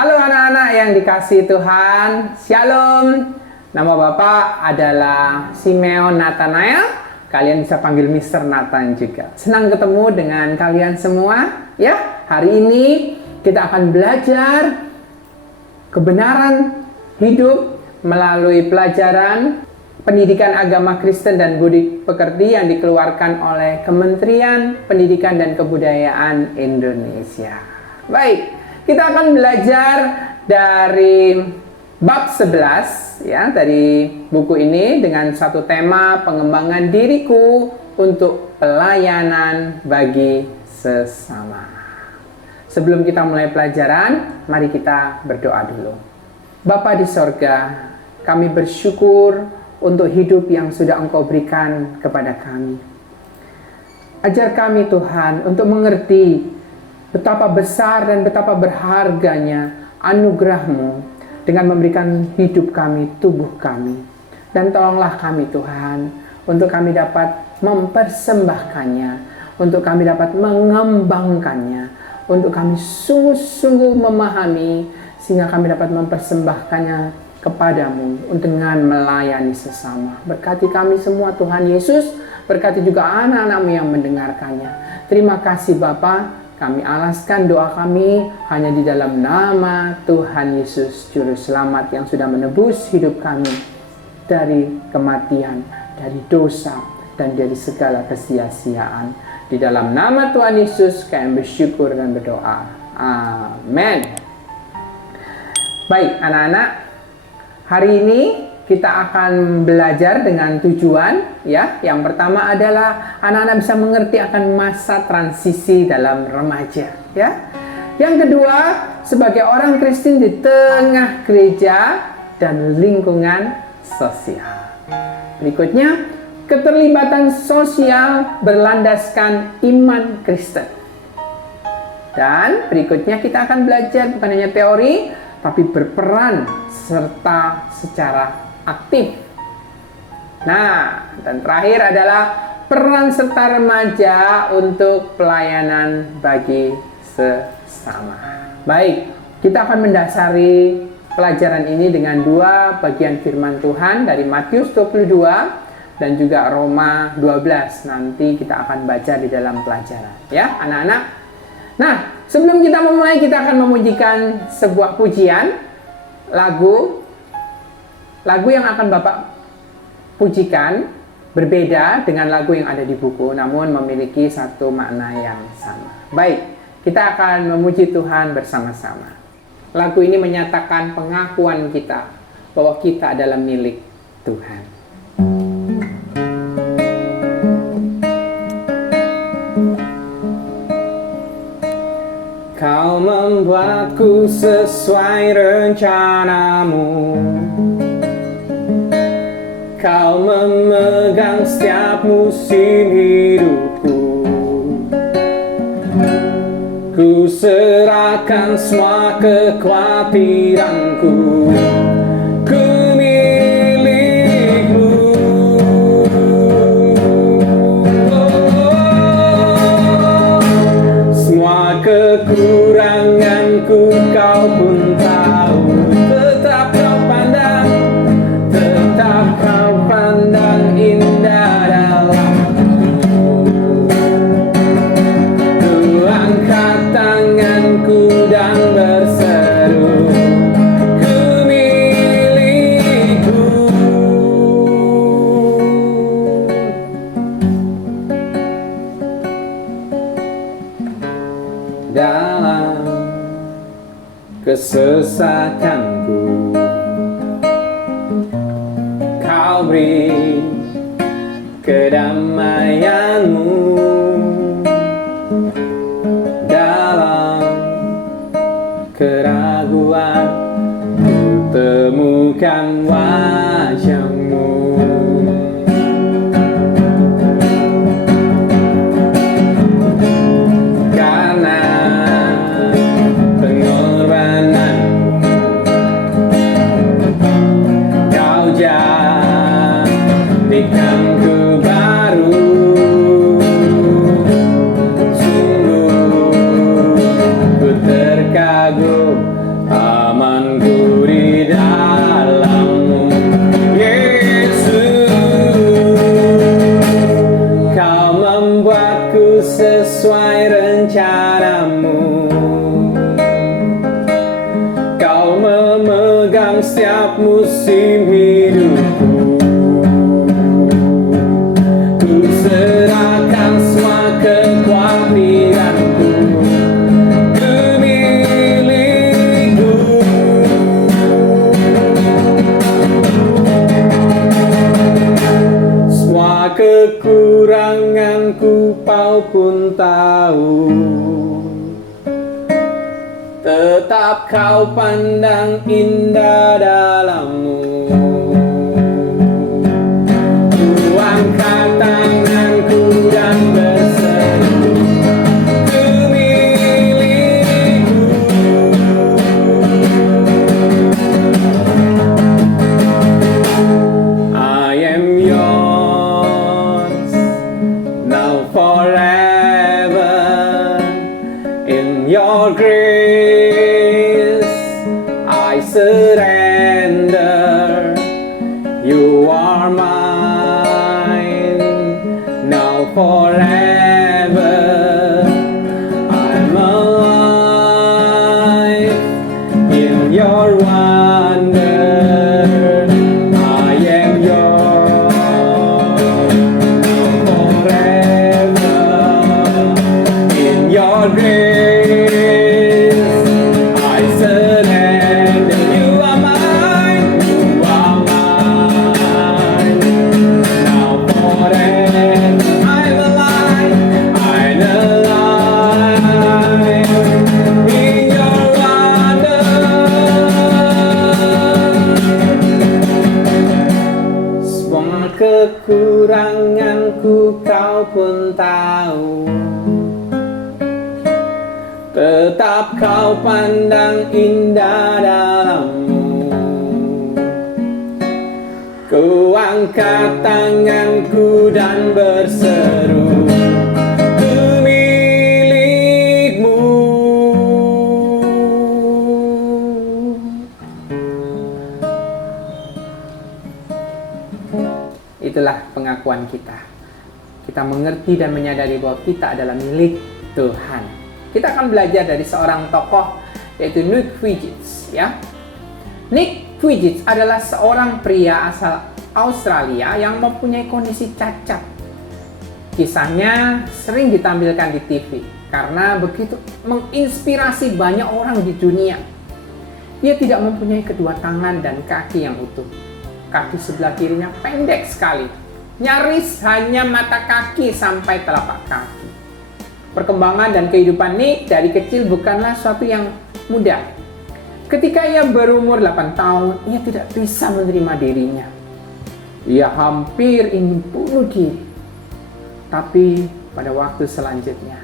Halo anak-anak yang dikasihi Tuhan, Shalom. Nama Bapak adalah Simeon Nathanael. Kalian bisa panggil Mr. Nathan juga. Senang ketemu dengan kalian semua. Ya, hari ini kita akan belajar kebenaran hidup melalui pelajaran pendidikan agama Kristen dan budi pekerti yang dikeluarkan oleh Kementerian Pendidikan dan Kebudayaan Indonesia. Baik, kita akan belajar dari bab 11 ya, dari buku ini dengan satu tema pengembangan diriku untuk pelayanan bagi sesama. Sebelum kita mulai pelajaran, mari kita berdoa dulu. Bapa di sorga, kami bersyukur untuk hidup yang sudah Engkau berikan kepada kami. Ajar kami Tuhan untuk mengerti betapa besar dan betapa berharganya anugerah-Mu dengan memberikan hidup kami, tubuh kami. Dan tolonglah kami Tuhan, untuk kami dapat mempersembahkannya, untuk kami dapat mengembangkannya, untuk kami sungguh-sungguh memahami, sehingga kami dapat mempersembahkannya kepadamu dengan melayani sesama. Berkati kami semua Tuhan Yesus, berkati juga anak-anakmu yang mendengarkannya. Terima kasih Bapa. Kami alaskan doa kami hanya di dalam nama Tuhan Yesus, Juru Selamat yang sudah menebus hidup kami dari kematian, dari dosa, dan dari segala kesia-siaan. Di dalam nama Tuhan Yesus kami bersyukur dan berdoa. Amin. Baik anak-anak, hari ini kita akan belajar dengan tujuan ya. Yang pertama adalah anak-anak bisa mengerti akan masa transisi dalam remaja ya. Yang kedua, sebagai orang Kristen di tengah gereja dan lingkungan sosial. Berikutnya, keterlibatan sosial berlandaskan iman Kristen. Dan berikutnya kita akan belajar bukan hanya teori, tapi berperan serta secara aktif. Nah, dan terakhir adalah peran serta remaja untuk pelayanan bagi sesama. Baik, kita akan mendasari pelajaran ini dengan dua bagian firman Tuhan dari Matius 22 dan juga Roma 12. Nanti kita akan baca di dalam pelajaran, ya, anak-anak. Nah, sebelum kita memulai, kita akan memujikan sebuah pujian, lagu yang akan Bapak pujikan berbeda dengan lagu yang ada di buku, namun memiliki satu makna yang sama. Baik, kita akan memuji Tuhan bersama-sama. Lagu ini menyatakan pengakuan kita bahwa kita adalah milik Tuhan. Kau membuatku sesuai rencanamu. Kau memegang setiap musim hidupku. Ku serahkan semua kekhawatiranku. Ku milikmu. Semua kekuranganku kau pun tahu. Tetap kau pandang, tetap kau pandang indah dalamku. Ku angkat tanganku dan berseru, ku milikmu. Dalam kesesakanku Kau beri kedamaianmu. Dalam keraguan ku temukan wajahmu. Karena pengorbanan Kau jadikanku baru. Sungguh ku terkagum sepanjang setiap musim hidupku. Ku serahkan semua kekhawatiranku ke milikmu. Semua kekuranganku kau pun tahu, tetap kau pandang indah dalammu. Ku angkat tanganku dan berseru ke milikmu. I am yours now forever. In your grace I surrender. You are mine now forever. I'm alive in your wonder. I am yours now forever. In your grace I surrender. You are mine, you are mine now forever. I'm alive in your wonder. Semua kekuranganku kau pun tahu, tetap kau pandang indah dalammu. Ku angkat tanganku dan berseru ke milikmu. Itulah pengakuan kita. Kita mengerti dan menyadari bahwa kita adalah milik Tuhan. Kita akan belajar dari seorang tokoh, yaitu Nick Vujicic, ya. Nick Vujicic adalah seorang pria asal Australia yang mempunyai kondisi cacat. Kisahnya sering ditampilkan di TV karena begitu menginspirasi banyak orang di dunia. Ia tidak mempunyai kedua tangan dan kaki yang utuh. Kaki sebelah kirinya pendek sekali, nyaris hanya mata kaki sampai telapak kaki. Perkembangan dan kehidupan Nick dari kecil bukanlah suatu yang mudah. Ketika ia berumur 8 tahun, ia tidak bisa menerima dirinya. Ia hampir ingin bunuh diri. Tapi pada waktu selanjutnya,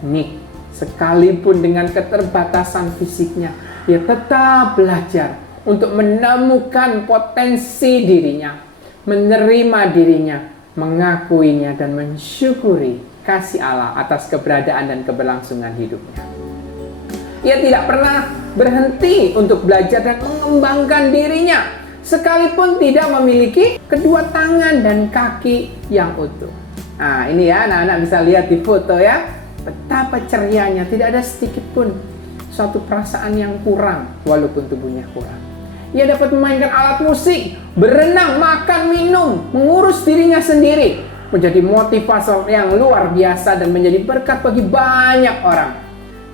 Nick, sekalipun dengan keterbatasan fisiknya, ia tetap belajar untuk menemukan potensi dirinya, menerima dirinya, mengakuinya, dan mensyukuri kasih Allah atas keberadaan dan keberlangsungan hidupnya. Ia tidak pernah berhenti untuk belajar dan mengembangkan dirinya, sekalipun tidak memiliki kedua tangan dan kaki yang utuh. Nah, ini ya, anak-anak bisa lihat di foto ya, betapa cerianya, tidak ada sedikit pun suatu perasaan yang kurang walaupun tubuhnya kurang. Ia dapat memainkan alat musik, berenang, makan, minum, mengurus dirinya sendiri, menjadi motivator yang luar biasa dan menjadi berkat bagi banyak orang.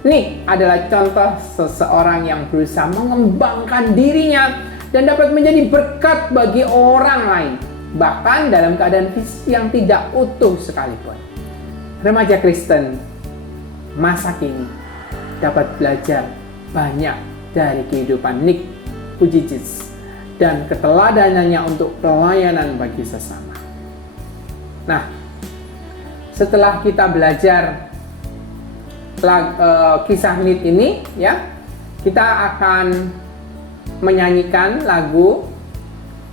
Nick adalah contoh seseorang yang berusaha mengembangkan dirinya dan dapat menjadi berkat bagi orang lain, bahkan dalam keadaan fisik yang tidak utuh sekalipun. Remaja Kristen masa kini dapat belajar banyak dari kehidupan Nick Vujicic dan keteladanannya untuk pelayanan bagi sesama. Nah, setelah kita belajar kisah Nick ini, ya, kita akan menyanyikan lagu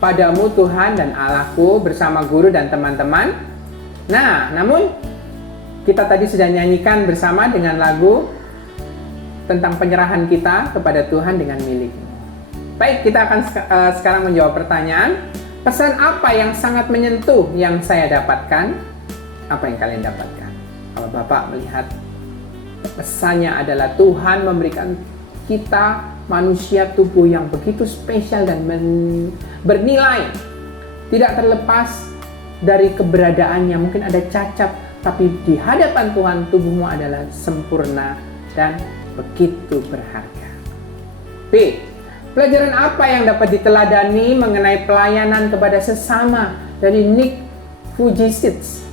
Padamu Tuhan dan Allahku bersama guru dan teman-teman. Nah, namun kita tadi sudah nyanyikan bersama dengan lagu tentang penyerahan kita kepada Tuhan dengan milik-Mu. Baik, kita akan sekarang menjawab pertanyaan. Pesan apa yang sangat menyentuh yang saya dapatkan? Apa yang kalian dapatkan? Kalau Bapak melihat pesannya adalah Tuhan memberikan kita manusia tubuh yang begitu spesial dan bernilai, tidak terlepas dari keberadaannya. Mungkin ada cacat, tapi di hadapan Tuhan tubuhmu adalah sempurna dan begitu berharga. B. Pelajaran apa yang dapat diteladani mengenai pelayanan kepada sesama dari Nick Vujicic?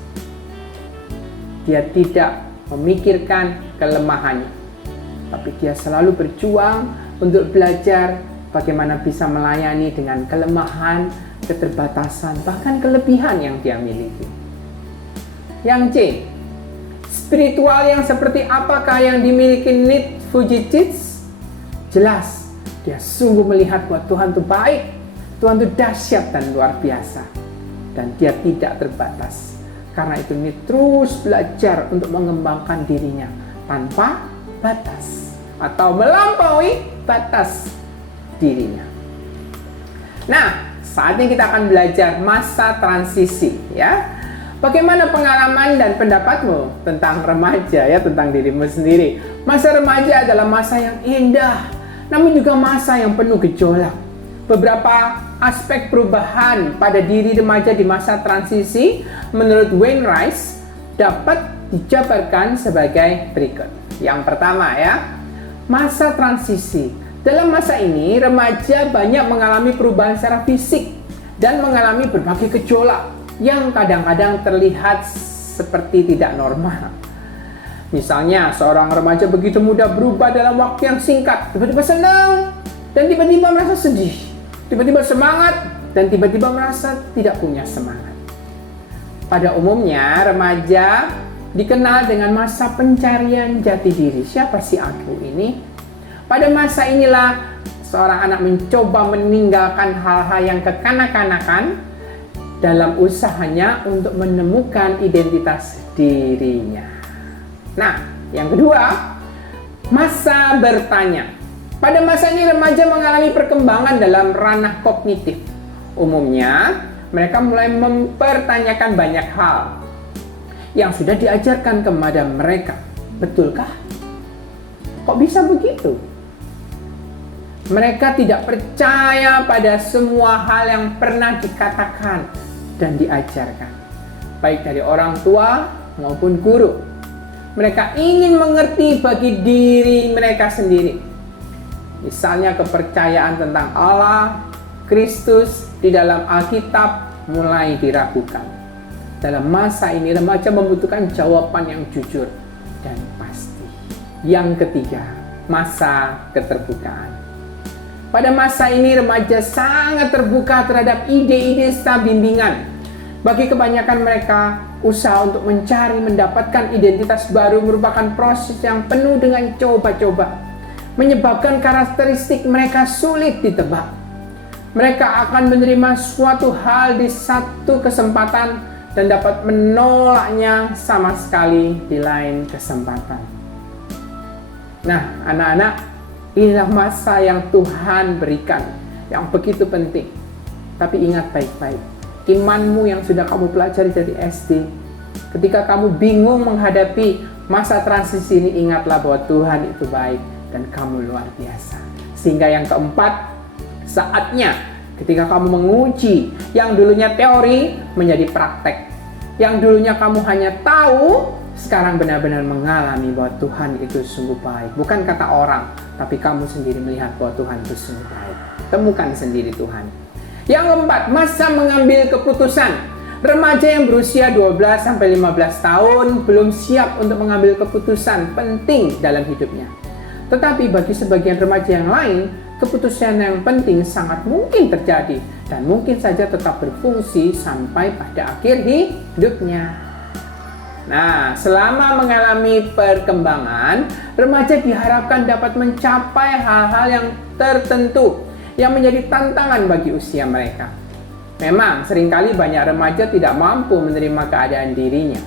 Dia tidak memikirkan kelemahannya, tapi dia selalu berjuang untuk belajar bagaimana bisa melayani dengan kelemahan, keterbatasan, bahkan kelebihan yang dia miliki. Yang C. Spiritual yang seperti apakah yang dimiliki Nick Vujicic? Jelas, dia sungguh melihat bahwa Tuhan itu baik, Tuhan itu dahsyat dan luar biasa, dan dia tidak terbatas. Karena itu dia terus belajar untuk mengembangkan dirinya tanpa batas atau melampaui batas dirinya. Nah, saatnya kita akan belajar masa transisi, ya. Bagaimana pengalaman dan pendapatmu tentang remaja, ya, tentang dirimu sendiri? Masa remaja adalah masa yang indah, namun juga masa yang penuh gejolak. Beberapa aspek perubahan pada diri remaja di masa transisi menurut Wayne Rice dapat dijabarkan sebagai berikut. Yang pertama, ya, masa transisi. Dalam masa ini, remaja banyak mengalami perubahan secara fisik dan mengalami berbagai gejolak yang kadang-kadang terlihat seperti tidak normal. Misalnya, seorang remaja begitu mudah berubah dalam waktu yang singkat, tiba-tiba senang dan tiba-tiba merasa sedih, tiba-tiba semangat dan tiba-tiba merasa tidak punya semangat. Pada umumnya, remaja dikenal dengan masa pencarian jati diri. Siapa sih aku ini? Pada masa inilah seorang anak mencoba meninggalkan hal-hal yang kekanak-kanakan dalam usahanya untuk menemukan identitas dirinya. Nah, yang kedua, masa bertanya. Pada masa ini remaja mengalami perkembangan dalam ranah kognitif. Umumnya, mereka mulai mempertanyakan banyak hal yang sudah diajarkan kepada mereka. Betulkah? Kok bisa begitu? Mereka tidak percaya pada semua hal yang pernah dikatakan dan diajarkan, baik dari orang tua maupun guru. Mereka ingin mengerti bagi diri mereka sendiri. Misalnya kepercayaan tentang Allah, Kristus di dalam Alkitab mulai diragukan. Dalam masa ini remaja membutuhkan jawaban yang jujur dan pasti. Yang ketiga, masa keterbukaan. Pada masa ini remaja sangat terbuka terhadap ide-ide serta bimbingan. Bagi kebanyakan mereka, usaha untuk mencari mendapatkan identitas baru merupakan proses yang penuh dengan coba-coba, menyebabkan karakteristik mereka sulit ditebak. Mereka akan menerima suatu hal di satu kesempatan dan dapat menolaknya sama sekali di lain kesempatan. Nah, anak-anak, inilah masa yang Tuhan berikan, yang begitu penting. Tapi ingat baik-baik, imanmu yang sudah kamu pelajari dari SD, ketika kamu bingung menghadapi masa transisi ini, ingatlah bahwa Tuhan itu baik dan kamu luar biasa. Sehingga yang keempat, saatnya ketika kamu menguji yang dulunya teori menjadi praktek. Yang dulunya kamu hanya tahu, sekarang benar-benar mengalami bahwa Tuhan itu sungguh baik. Bukan kata orang, tapi kamu sendiri melihat bahwa Tuhan itu sungguh baik. Temukan sendiri Tuhan. Yang keempat, masa mengambil keputusan. Remaja yang berusia 12-15 tahun belum siap untuk mengambil keputusan penting dalam hidupnya. Tetapi bagi sebagian remaja yang lain, keputusan yang penting sangat mungkin terjadi dan mungkin saja tetap berfungsi sampai pada akhir hidupnya. Nah, selama mengalami perkembangan, remaja diharapkan dapat mencapai hal-hal yang tertentu yang menjadi tantangan bagi usia mereka. Memang, seringkali banyak remaja tidak mampu menerima keadaan dirinya.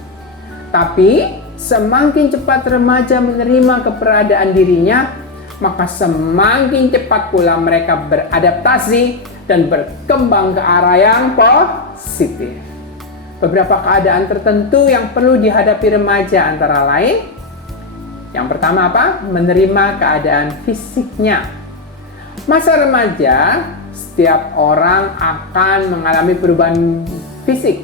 Tapi, semakin cepat remaja menerima keberadaan dirinya, maka semakin cepat pula mereka beradaptasi dan berkembang ke arah yang positif. Beberapa keadaan tertentu yang perlu dihadapi remaja antara lain Yang pertama apa? Menerima keadaan fisiknya. Masa remaja, setiap orang akan mengalami perubahan fisik.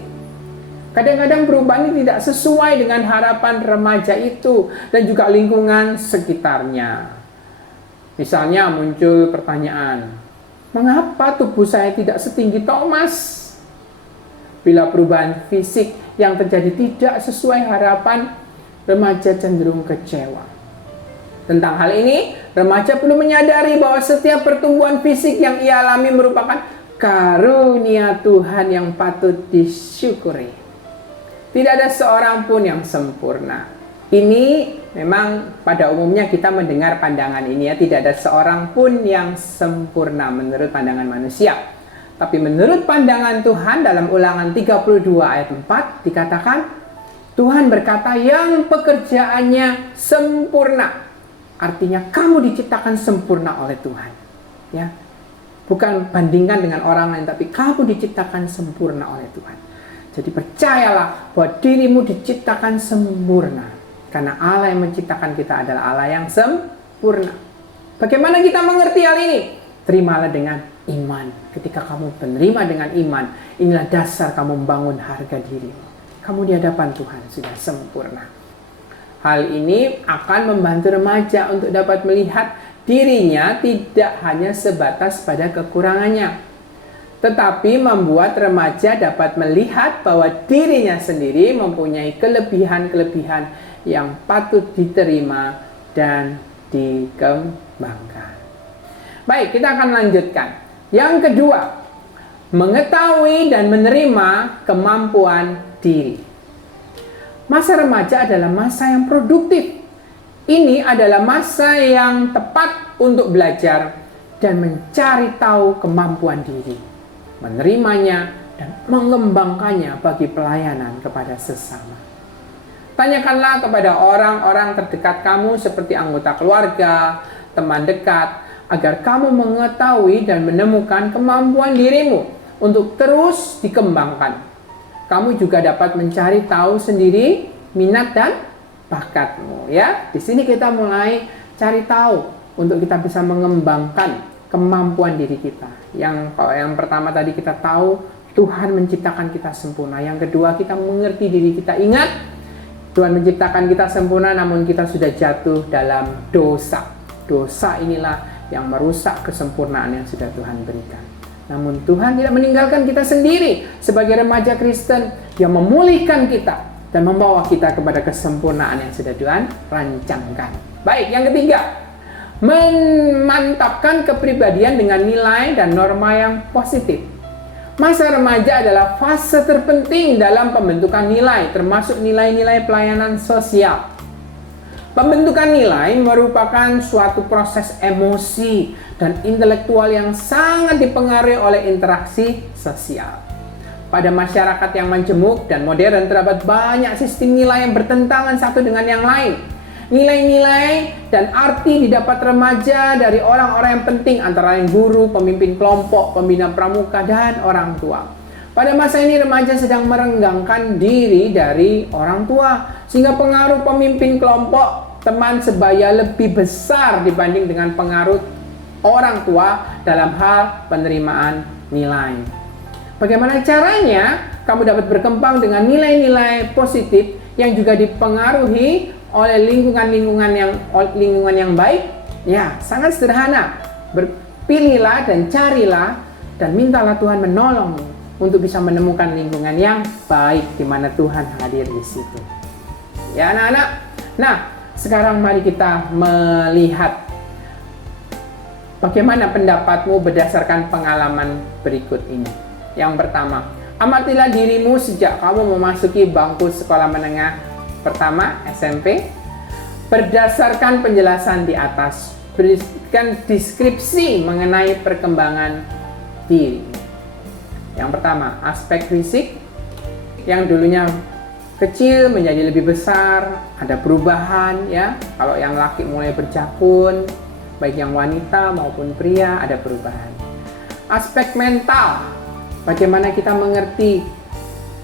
Kadang-kadang perubahan ini tidak sesuai dengan harapan remaja itu dan juga lingkungan sekitarnya. Misalnya muncul pertanyaan, mengapa tubuh saya tidak setinggi Thomas? Bila perubahan fisik yang terjadi tidak sesuai harapan, remaja cenderung kecewa. Tentang hal ini, remaja perlu menyadari bahwa setiap pertumbuhan fisik yang ia alami merupakan karunia Tuhan yang patut disyukuri. Tidak ada seorang pun yang sempurna. Ini memang pada umumnya kita mendengar pandangan ini ya, tidak ada seorang pun yang sempurna menurut pandangan manusia. Tapi menurut pandangan Tuhan dalam Ulangan 32 ayat 4 dikatakan, Tuhan berkata yang pekerjaannya sempurna. Artinya kamu diciptakan sempurna oleh Tuhan. Ya. Bukan bandingkan dengan orang lain, tapi kamu diciptakan sempurna oleh Tuhan. Jadi percayalah bahwa dirimu diciptakan sempurna. Karena Allah yang menciptakan kita adalah Allah yang sempurna. Bagaimana kita mengerti hal ini? Terimalah dengan iman. Ketika kamu menerima dengan iman, inilah dasar kamu membangun harga dirimu. Kamu di hadapan Tuhan sudah sempurna. Hal ini akan membantu remaja untuk dapat melihat dirinya tidak hanya sebatas pada kekurangannya, tetapi membuat remaja dapat melihat bahwa dirinya sendiri mempunyai kelebihan-kelebihan yang patut diterima dan dikembangkan. Baik, kita akan lanjutkan. Yang kedua, mengetahui dan menerima kemampuan diri. Masa remaja adalah masa yang produktif. Ini adalah masa yang tepat untuk belajar dan mencari tahu kemampuan diri, menerimanya dan mengembangkannya bagi pelayanan kepada sesama. Tanyakanlah kepada orang-orang terdekat kamu seperti anggota keluarga, teman dekat, agar kamu mengetahui dan menemukan kemampuan dirimu untuk terus dikembangkan. Kamu juga dapat mencari tahu sendiri minat dan bakatmu, ya. Di sini kita mulai cari tahu untuk kita bisa mengembangkan kemampuan diri kita. Kalau yang pertama tadi kita tahu Tuhan menciptakan kita sempurna. Yang kedua kita mengerti diri kita. Ingat, Tuhan menciptakan kita sempurna namun kita sudah jatuh dalam dosa. Dosa inilah yang merusak kesempurnaan yang sudah Tuhan berikan. Namun Tuhan tidak meninggalkan kita sendiri sebagai remaja Kristen yang memulihkan kita dan membawa kita kepada kesempurnaan yang sudah Tuhan rancangkan. Baik, yang ketiga, memantapkan kepribadian dengan nilai dan norma yang positif. Masa remaja adalah fase terpenting dalam pembentukan nilai, termasuk nilai-nilai pelayanan sosial. Pembentukan nilai merupakan suatu proses emosi dan intelektual yang sangat dipengaruhi oleh interaksi sosial. Pada masyarakat yang majemuk dan modern terdapat banyak sistem nilai yang bertentangan satu dengan yang lain. Nilai-nilai dan arti didapat remaja dari orang-orang yang penting antara lain guru, pemimpin kelompok, pembina pramuka, dan orang tua. Pada masa ini remaja sedang merenggangkan diri dari orang tua, sehingga pengaruh pemimpin kelompok, teman sebaya lebih besar dibanding dengan pengaruh orang tua dalam hal penerimaan nilai. Bagaimana caranya kamu dapat berkembang dengan nilai-nilai positif yang juga dipengaruhi oleh lingkungan yang baik? Ya, sangat sederhana. Berpilihlah dan carilah dan mintalah Tuhan menolongmu untuk bisa menemukan lingkungan yang baik di mana Tuhan hadir di situ. Ya, anak-anak. Nah, sekarang mari kita melihat bagaimana pendapatmu berdasarkan pengalaman berikut ini. Yang pertama, amatilah dirimu sejak kamu memasuki bangku sekolah menengah pertama SMP. Berdasarkan penjelasan di atas, berikan deskripsi mengenai perkembangan diri. Yang pertama, aspek fisik yang dulunya kecil menjadi lebih besar, ada perubahan ya. Kalau yang laki mulai berjakun, baik yang wanita maupun pria ada perubahan. Aspek mental, bagaimana kita mengerti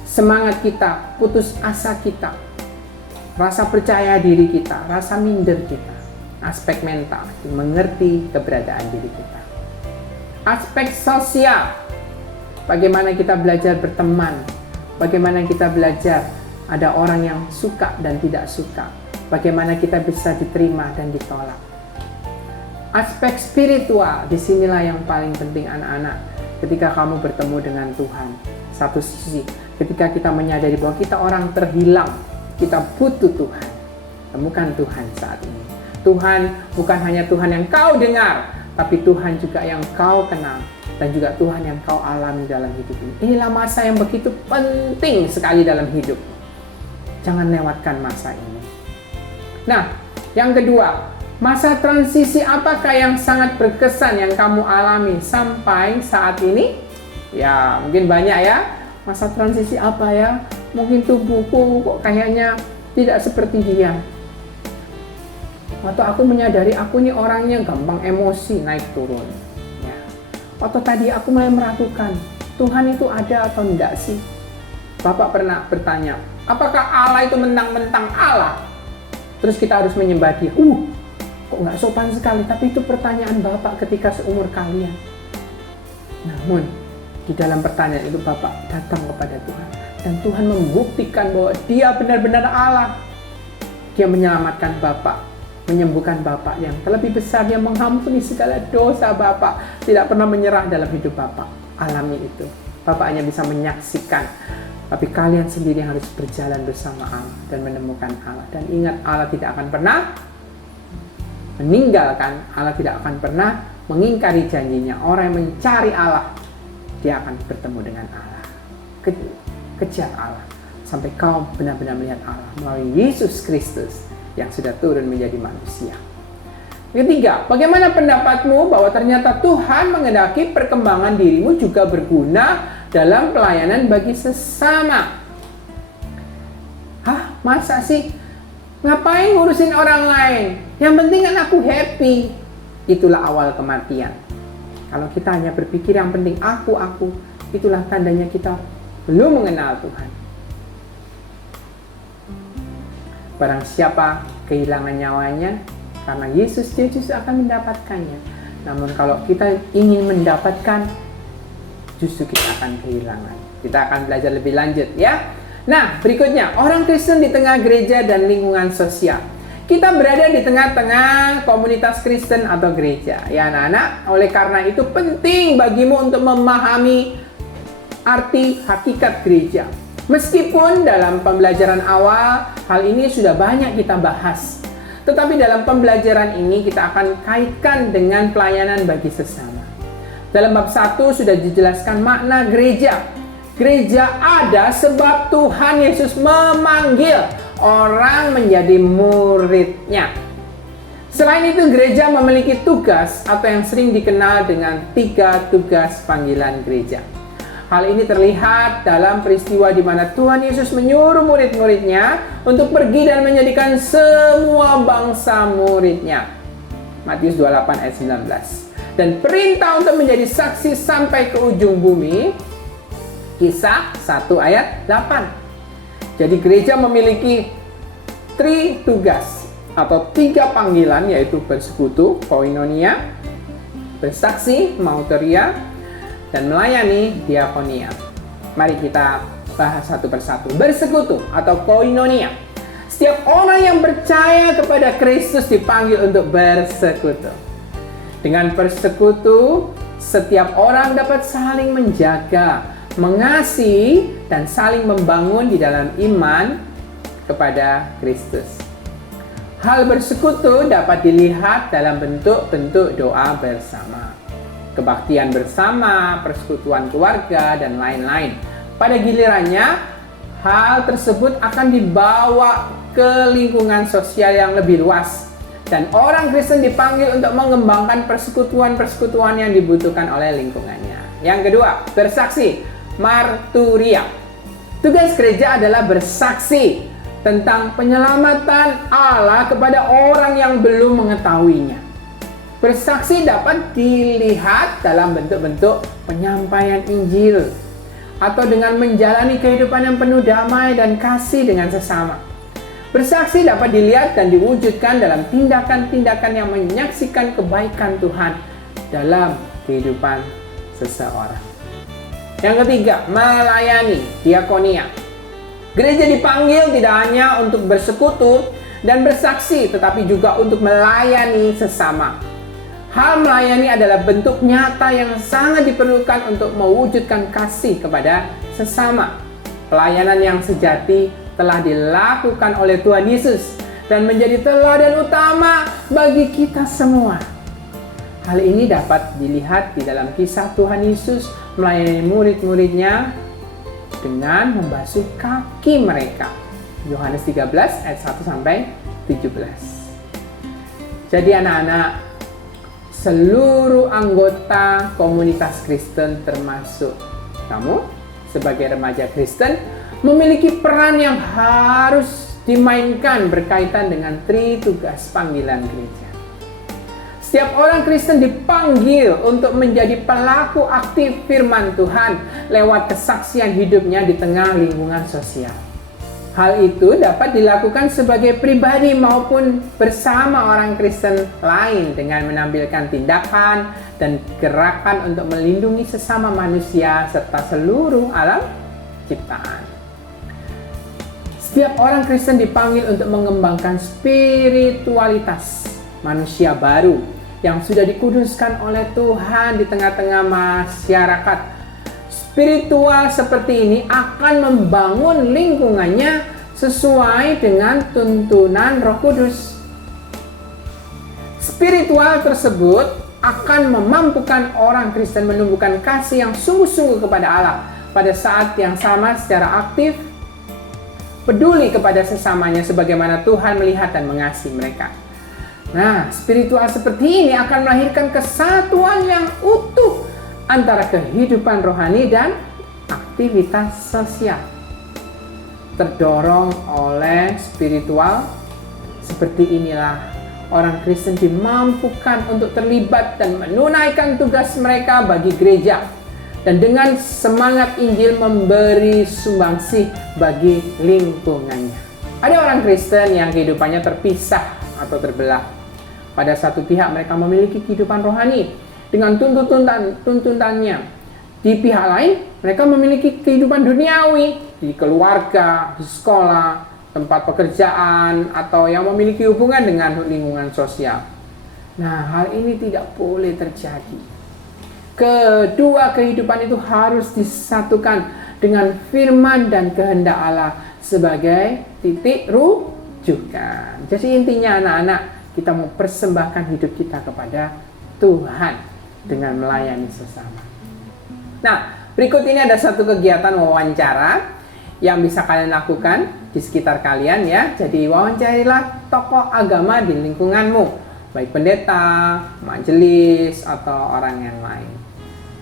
semangat kita, putus asa kita. rasa percaya diri kita, rasa minder kita, aspek mental, mengerti keberadaan diri kita. Aspek sosial, bagaimana kita belajar berteman, bagaimana kita belajar ada orang yang suka dan tidak suka, bagaimana kita bisa diterima dan ditolak. Aspek spiritual, disinilah yang paling penting anak-anak. Ketika kamu bertemu dengan Tuhan, satu sisi, ketika kita menyadari bahwa kita orang terhilang, kita butuh Tuhan. Temukan Tuhan saat ini. Tuhan bukan hanya Tuhan yang kau dengar, tapi Tuhan juga yang kau kenal, dan juga Tuhan yang kau alami dalam hidup ini. Inilah masa yang begitu penting sekali dalam hidup. Jangan lewatkan masa ini. Nah, yang kedua, masa transisi apakah yang sangat berkesan yang kamu alami sampai saat ini? Ya, mungkin banyak ya. Masa transisi apa ya? Mungkin tubuhku kok kayaknya tidak seperti dia. Atau aku menyadari aku ini orangnya gampang emosi naik turun. Ya. Atau tadi aku mulai meragukan, Tuhan itu ada atau enggak sih? Bapak pernah bertanya, apakah Allah itu mentang-mentang Allah? Terus kita harus menyembah dia. Kok nggak sopan sekali? Tapi itu pertanyaan Bapak ketika seumur kalian. Namun, di dalam pertanyaan itu Bapak datang kepada Tuhan. Dan Tuhan membuktikan bahwa dia benar-benar Allah. Dia menyelamatkan Bapak, menyembuhkan Bapak yang terlebih besar, yang mengampuni segala dosa Bapak, tidak pernah menyerah dalam hidup Bapak. Alami itu. Bapak hanya bisa menyaksikan, tapi kalian sendiri yang harus berjalan bersama Allah dan menemukan Allah. Dan ingat, Allah tidak akan pernah meninggalkan, Allah tidak akan pernah mengingkari janjinya. Orang yang mencari Allah, dia akan bertemu dengan Allah. Kejar Allah sampai kau benar-benar melihat Allah melalui Yesus Kristus yang sudah turun menjadi manusia. Ketiga, bagaimana pendapatmu bahwa ternyata Tuhan menghendaki perkembangan dirimu juga berguna dalam pelayanan bagi sesama? Hah, masa sih? Ngapain ngurusin orang lain? Yang penting kan aku happy. Itulah awal kematian. Kalau kita hanya berpikir yang penting aku, itulah tandanya kita belum mengenal Tuhan. Barang siapa kehilangan nyawanya, karena Yesus, dia justru akan mendapatkannya. Namun kalau kita ingin mendapatkan, justru kita akan kehilangan. Kita akan belajar lebih lanjut ya. Nah, berikutnya, orang Kristen di tengah gereja dan lingkungan sosial. Kita berada di tengah-tengah komunitas Kristen atau gereja. Ya anak-anak, oleh karena itu penting bagimu untuk memahami arti hakikat gereja. Meskipun dalam pembelajaran awal, hal ini sudah banyak kita bahas. Tetapi dalam pembelajaran ini kita akan kaitkan dengan pelayanan bagi sesama. Dalam bab 1 sudah dijelaskan makna gereja. Gereja ada sebab Tuhan Yesus memanggil orang menjadi muridnya. Selain itu, gereja memiliki tugas atau yang sering dikenal dengan 3 tugas panggilan gereja. Hal ini terlihat dalam peristiwa di mana Tuhan Yesus menyuruh murid-muridnya untuk pergi dan menjadikan semua bangsa muridnya. Matius 28 ayat 19. Dan perintah untuk menjadi saksi sampai ke ujung bumi. Kisah 1 ayat 8. Jadi gereja memiliki 3 tugas atau 3 panggilan, yaitu bersekutu, koinonia, bersaksi, marturia, dan melayani, diakonia. Mari kita bahas satu persatu. Bersekutu atau koinonia. Setiap orang yang percaya kepada Kristus dipanggil untuk bersekutu. Dengan bersekutu, setiap orang dapat saling menjaga, mengasihi, dan saling membangun di dalam iman kepada Kristus. Hal bersekutu dapat dilihat dalam bentuk-bentuk doa bersama, kebaktian bersama, persekutuan keluarga, dan lain-lain. Pada gilirannya, hal tersebut akan dibawa ke lingkungan sosial yang lebih luas. Dan orang Kristen dipanggil untuk mengembangkan persekutuan-persekutuan yang dibutuhkan oleh lingkungannya. Yang kedua, bersaksi, marturia. Tugas gereja adalah bersaksi tentang penyelamatan Allah kepada orang yang belum mengetahuinya. Bersaksi dapat dilihat dalam bentuk-bentuk penyampaian Injil atau dengan menjalani kehidupan yang penuh damai dan kasih dengan sesama. Bersaksi dapat dilihat dan diwujudkan dalam tindakan-tindakan yang menyaksikan kebaikan Tuhan dalam kehidupan seseorang. Yang ketiga, melayani, diakonia. Gereja dipanggil tidak hanya untuk bersekutu dan bersaksi, tetapi juga untuk melayani sesama. Hal melayani adalah bentuk nyata yang sangat diperlukan untuk mewujudkan kasih kepada sesama. Pelayanan yang sejati telah dilakukan oleh Tuhan Yesus dan menjadi teladan utama bagi kita semua. Hal ini dapat dilihat di dalam kisah Tuhan Yesus melayani murid-muridnya dengan membasuh kaki mereka. Yohanes 13 ayat 1 sampai 17. Jadi anak-anak, seluruh anggota komunitas Kristen termasuk kamu sebagai remaja Kristen memiliki peran yang harus dimainkan berkaitan dengan tugas panggilan gereja. Setiap orang Kristen dipanggil untuk menjadi pelaku aktif firman Tuhan lewat kesaksian hidupnya di tengah lingkungan sosial. Hal itu dapat dilakukan sebagai pribadi maupun bersama orang Kristen lain dengan menampilkan tindakan dan gerakan untuk melindungi sesama manusia serta seluruh alam ciptaan. Setiap orang Kristen dipanggil untuk mengembangkan spiritualitas manusia baru yang sudah dikuduskan oleh Tuhan di tengah-tengah masyarakat. Spiritual seperti ini akan membangun lingkungannya sesuai dengan tuntunan Roh Kudus. Spiritual tersebut akan memampukan orang Kristen menumbuhkan kasih yang sungguh-sungguh kepada Allah pada saat yang sama secara aktif peduli kepada sesamanya sebagaimana Tuhan melihat dan mengasihi mereka. Nah, spiritual seperti ini akan melahirkan kesatuan yang utuh antara kehidupan rohani dan aktivitas sosial. Terdorong oleh spiritual seperti inilah orang Kristen dimampukan untuk terlibat dan menunaikan tugas mereka bagi gereja. Dan dengan semangat Injil memberi sumbangsih bagi lingkungannya. Ada orang Kristen yang kehidupannya terpisah atau terbelah. Pada satu pihak mereka memiliki kehidupan rohani dengan tuntutannya. Di pihak lain mereka memiliki kehidupan duniawi di keluarga, di sekolah, tempat pekerjaan, atau yang memiliki hubungan dengan lingkungan sosial. Nah, hal ini tidak boleh terjadi. Kedua kehidupan itu harus disatukan dengan firman dan kehendak Allah sebagai titik rujukan. Jadi intinya anak-anak, kita mau persembahkan hidup kita kepada Tuhan dengan melayani sesama. Nah, berikut ini ada satu kegiatan wawancara yang bisa kalian lakukan di sekitar kalian ya. Jadi wawancarilah tokoh agama di lingkunganmu, baik pendeta, majelis, atau orang yang lain.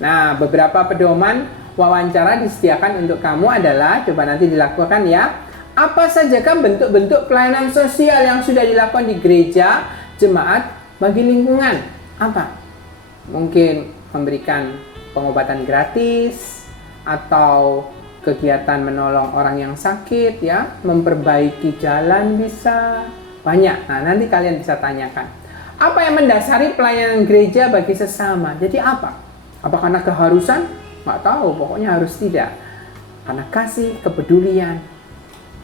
Nah, beberapa pedoman wawancara disediakan untuk kamu adalah, coba nanti dilakukan ya. Apa sajakah bentuk-bentuk pelayanan sosial yang sudah dilakukan di gereja, jemaat, bagi lingkungan? Apa? Mungkin memberikan pengobatan gratis, atau kegiatan menolong orang yang sakit ya, memperbaiki jalan bisa, banyak. Nah, nanti kalian bisa tanyakan. Apa yang mendasari pelayanan gereja bagi sesama? Jadi apa? Apa karena keharusan? Nggak tahu, pokoknya harus tidak. Karena kasih, kepedulian,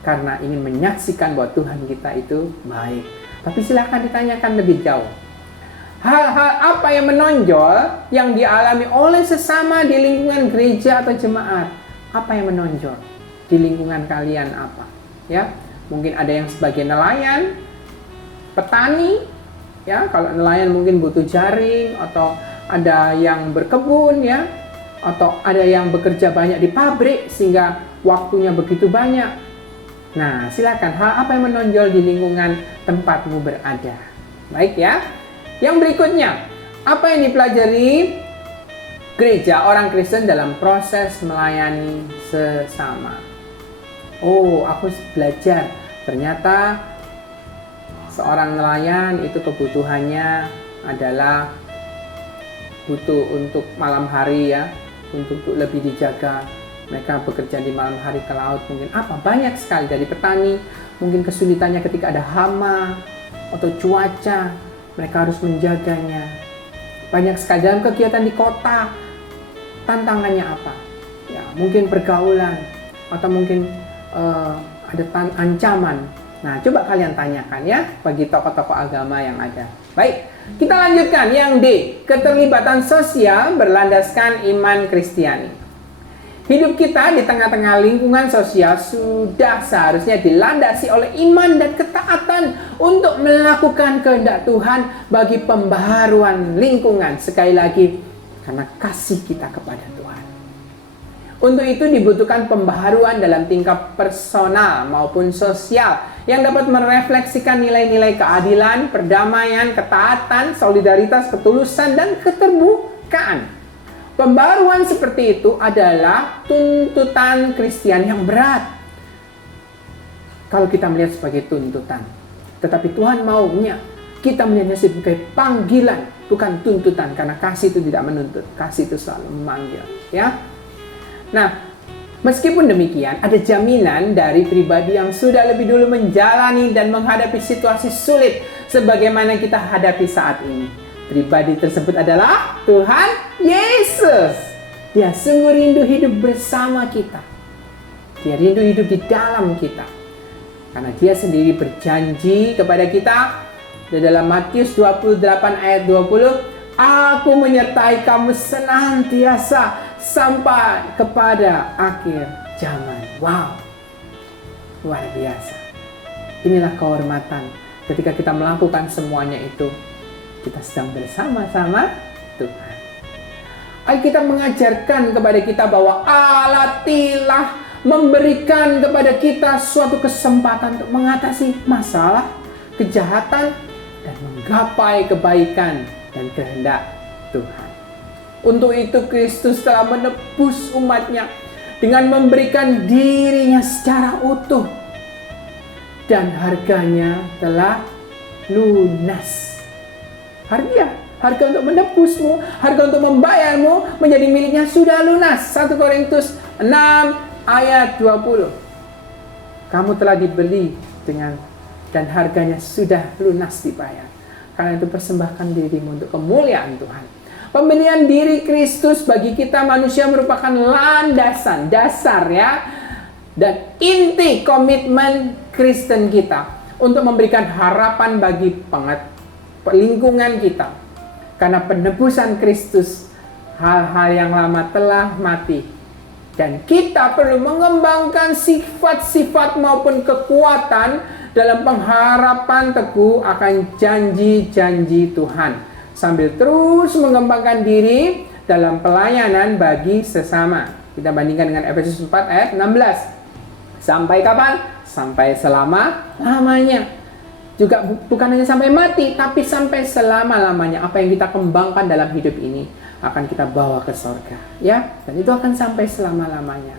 karena ingin menyaksikan bahwa Tuhan kita itu baik. Tapi silakan ditanyakan lebih jauh. Hal-hal apa yang menonjol yang dialami oleh sesama di lingkungan gereja atau jemaat? Apa yang menonjol di lingkungan kalian apa? Ya, mungkin ada yang sebagai nelayan, petani, ya. Kalau nelayan mungkin butuh jaring, atau ada yang berkebun ya, atau ada yang bekerja banyak di pabrik sehingga waktunya begitu banyak. Nah, silakan hal apa yang menonjol di lingkungan tempatmu berada. Baik ya. Yang berikutnya, apa yang dipelajari gereja orang Kristen dalam proses melayani sesama? Oh, aku belajar ternyata seorang nelayan itu kebutuhannya adalah butuh untuk malam hari ya, untuk lebih dijaga. Mereka bekerja di malam hari ke laut, mungkin banyak sekali dari petani, mungkin kesulitannya ketika ada hama atau cuaca, mereka harus menjaganya. Banyak sekali dalam kegiatan di kota, tantangannya apa? Ya, mungkin pergaulan atau mungkin ada ancaman. Nah, coba kalian tanyakan ya bagi tokoh-tokoh agama yang ada. Baik, kita lanjutkan yang D, keterlibatan sosial berlandaskan iman Kristiani. Hidup kita di tengah-tengah lingkungan sosial sudah seharusnya dilandasi oleh iman dan ketaatan untuk melakukan kehendak Tuhan bagi pembaharuan lingkungan. Sekali lagi, karena kasih kita kepada Tuhan. Untuk itu dibutuhkan pembaharuan dalam tingkah personal maupun sosial yang dapat merefleksikan nilai-nilai keadilan, perdamaian, ketaatan, solidaritas, ketulusan, dan keterbukaan. Pembaruan seperti itu adalah tuntutan Kristiani yang berat kalau kita melihat sebagai tuntutan. Tetapi Tuhan maunya kita melihatnya sebagai panggilan, bukan tuntutan, karena kasih itu tidak menuntut, kasih itu selalu memanggil, ya. Nah, meskipun demikian, ada jaminan dari pribadi yang sudah lebih dulu menjalani dan menghadapi situasi sulit sebagaimana kita hadapi saat ini. Pribadi tersebut adalah Tuhan Yesus. Dia sungguh rindu hidup bersama kita. Dia rindu hidup di dalam kita. Karena dia sendiri berjanji kepada kita di dalam Matius 28 ayat 20, "Aku menyertai kamu senantiasa sampai kepada akhir zaman." Wow, luar biasa. Inilah kehormatan ketika kita melakukan semuanya itu. Kita sedang bersama-sama Tuhan. Alkitab mengajarkan kepada kita bahwa Allah telah memberikan kepada kita suatu kesempatan untuk mengatasi masalah, kejahatan, dan menggapai kebaikan dan kehendak Tuhan. Untuk itu Kristus telah menebus umatnya dengan memberikan dirinya secara utuh. Dan harganya telah lunas. Harga untuk menebusmu, harga untuk membayarmu menjadi miliknya sudah lunas. 1 Korintus 6 ayat 20. Kamu telah dibeli dan harganya sudah lunas dibayar. Karena itu persembahkan dirimu untuk kemuliaan Tuhan. Pembelian diri Kristus bagi kita manusia merupakan landasan, dasar ya, dan inti komitmen Kristen kita untuk memberikan harapan bagi lingkungan kita. Karena penebusan Kristus, hal-hal yang lama telah mati. Dan kita perlu mengembangkan sifat-sifat maupun kekuatan dalam pengharapan teguh akan janji-janji Tuhan. Sambil terus mengembangkan diri dalam pelayanan bagi sesama. Kita bandingkan dengan Efesus 4 ayat 16. Sampai kapan? Sampai selama-lamanya. Juga bukan hanya sampai mati, tapi sampai selama-lamanya. Apa yang kita kembangkan dalam hidup ini akan kita bawa ke surga, ya. Dan itu akan sampai selama-lamanya.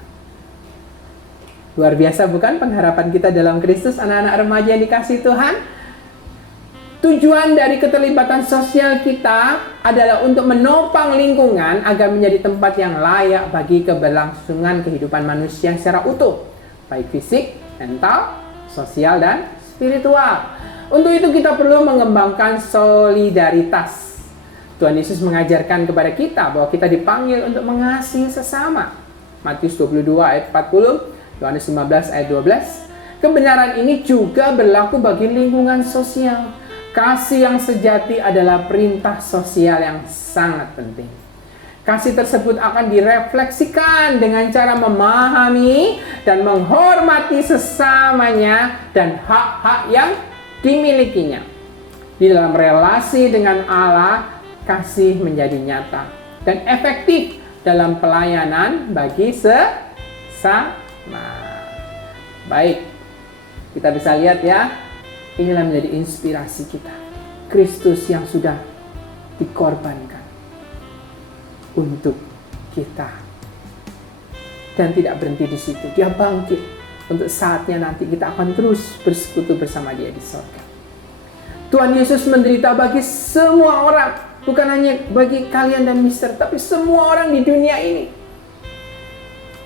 Luar biasa bukan pengharapan kita dalam Kristus, anak-anak remaja yang dikasihi Tuhan? Tujuan dari keterlibatan sosial kita adalah untuk menopang lingkungan agar menjadi tempat yang layak bagi keberlangsungan kehidupan manusia secara utuh, baik fisik, mental, sosial, dan spiritual. Untuk itu kita perlu mengembangkan solidaritas. Tuhan Yesus mengajarkan kepada kita bahwa kita dipanggil untuk mengasihi sesama. Matius 22 ayat 40, Yohanes 15 ayat 12. Kebenaran ini juga berlaku bagi lingkungan sosial. Kasih yang sejati adalah perintah sosial yang sangat penting. Kasih tersebut akan direfleksikan dengan cara memahami dan menghormati sesamanya dan hak-hak yang dimilikinya. Di dalam relasi dengan Allah, kasih menjadi nyata dan efektif dalam pelayanan bagi sesama. Baik, kita bisa lihat ya, inilah menjadi inspirasi kita. Kristus yang sudah dikorbankan untuk kita. Dan tidak berhenti di situ. Dia bangkit untuk saatnya nanti kita akan terus bersekutu bersama Dia di surga. Tuhan Yesus menderita bagi semua orang, bukan hanya bagi kalian dan Mister, tapi semua orang di dunia ini.